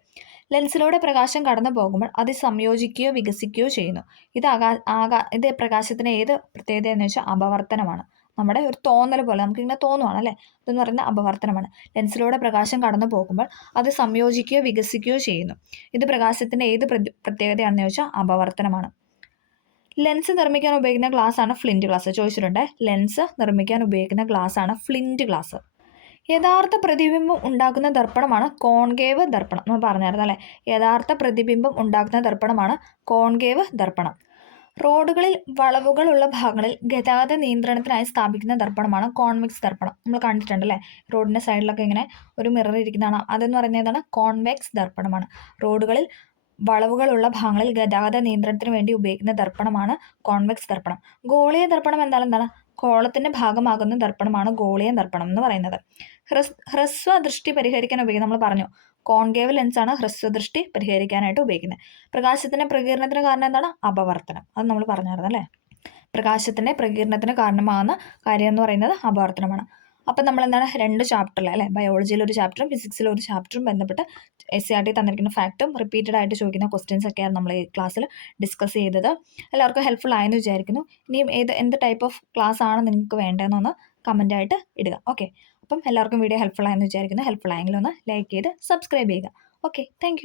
ലെൻസിലൂടെ പ്രകാശം കടന്നു പോകുമ്പോൾ അത് സംയോജിക്കുകയോ വികസിക്കുകയോ ചെയ്യുന്നു. ഇത് പ്രകാശത്തിന് ഏത് പ്രത്യേകതയെന്ന് വെച്ചാൽ അപവർത്തനമാണ്. നമ്മുടെ ഒരു തോന്നൽ പോലെ നമുക്കിങ്ങനെ തോന്നുവാണ് അല്ലേ, ഇതെന്ന് പറയുന്ന അപവർത്തനമാണ്. ലെൻസിലൂടെ പ്രകാശം കടന്നു പോകുമ്പോൾ അത് സംയോജിക്കുകയോ വികസിക്കുകയോ ചെയ്യുന്നു. ഇത് പ്രകാശത്തിൻ്റെ ഏത് പ്രത്യേകതയാണെന്ന് ചോദിച്ചാൽ അപവർത്തനമാണ്. ലെൻസ് നിർമ്മിക്കാൻ ഉപയോഗിക്കുന്ന ഗ്ലാസ്സാണ് ഫ്ലിൻറ്റ് ഗ്ലാസ്. ചോദിച്ചിട്ടുണ്ട്, ലെൻസ് നിർമ്മിക്കാൻ ഉപയോഗിക്കുന്ന ഗ്ലാസ്സാണ് ഫ്ലിൻറ്റ് ഗ്ലാസ്. യഥാർത്ഥ പ്രതിബിംബം ഉണ്ടാക്കുന്ന ദർപ്പണമാണ് കോൺകേവ് ദർപ്പണം. നമ്മൾ പറഞ്ഞായിരുന്നു അല്ലേ, യഥാർത്ഥ പ്രതിബിംബം ഉണ്ടാക്കുന്ന ദർപ്പണമാണ് കോൺകേവ് ദർപ്പണം. റോഡുകളിൽ വളവുകളുള്ള ഭാഗങ്ങളിൽ ഗതാഗത നിയന്ത്രണത്തിനായി സ്ഥാപിക്കുന്ന ദർപ്പണമാണ് കോൺവെക്സ് ദർപ്പണം. നമ്മൾ കണ്ടിട്ടുണ്ടല്ലേ, റോഡിൻ്റെ സൈഡിലൊക്കെ ഇങ്ങനെ ഒരു മിറർ ഇരിക്കുന്നതാണ്. അതെന്ന് പറയുന്നതാണ് കോൺവെക്സ് ദർപ്പണമാണ്. റോഡുകളിൽ വളവുകളുള്ള ഭാഗങ്ങളിൽ ഗതാഗത നിയന്ത്രണത്തിന് വേണ്ടി ഉപയോഗിക്കുന്ന ദർപ്പണമാണ് കോൺവെക്സ് ദർപ്പണം. ഗോളീയ ദർപ്പണം എന്താണ് കോളത്തിൻ്റെ ഭാഗമാകുന്ന ദർപ്പണമാണ് ഗോളീയ ദർപ്പണം എന്ന് പറയുന്നത്. ഹ്രസ്വദൃഷ്ടി പരിഹരിക്കാൻ ഉപയോഗിക്കുന്നത് നമ്മൾ പറഞ്ഞു, കോൺകേവ് ലെൻസാണ് ഹ്രസ്വദൃഷ്ടി പരിഹരിക്കാനായിട്ട് ഉപയോഗിക്കുന്നത്. പ്രകാശത്തിൻ്റെ പ്രകീർണത്തിന് കാരണം എന്താണ്? അപവർത്തനം. അത് നമ്മൾ പറഞ്ഞായിരുന്നു അല്ലേ. പ്രകാശത്തിൻ്റെ പ്രകീർണത്തിന് കാരണമാകുന്ന കാര്യം എന്ന് പറയുന്നത് അപവർത്തനമാണ്. അപ്പം നമ്മൾ എന്താണ് 2 ചാപ്റ്ററിൽ അല്ലേ, ബയോളജിയിൽ ഒരു ചാപ്റ്ററും ഫിസിക്സിൽ ഒരു ചാപ്റ്ററും ബന്ധപ്പെട്ട് SCERT തന്നിരിക്കുന്ന ഫാക്റ്റും റിപ്പീറ്റഡ് ആയിട്ട് ചോദിക്കുന്ന ക്വസ്റ്റ്യൻസ് ഒക്കെയാണ് നമ്മൾ ഈ ക്ലാസ്സിൽ ഡിസ്കസ് ചെയ്തത്. എല്ലാവർക്കും ഹെൽപ്ഫുൾ ആയെന്ന് വിചാരിക്കുന്നു. ഇനിയും എന്ത് ടൈപ്പ് ഓഫ് ക്ലാസ് ആണ് നിങ്ങൾക്ക് വേണ്ടതെന്നൊന്ന് കമൻ്റായിട്ട് ഇടുക. ഓക്കെ, അപ്പം എല്ലാവർക്കും വീഡിയോ ഹെൽപ്ഫുൾ ആയെന്ന് വിചാരിക്കുന്നു. ഹെൽപ്ഫുൾ ആയെങ്കിൽ ഒന്ന് ലൈക്ക് ചെയ്ത് സബ്സ്ക്രൈബ് ചെയ്യുക. Okay, thank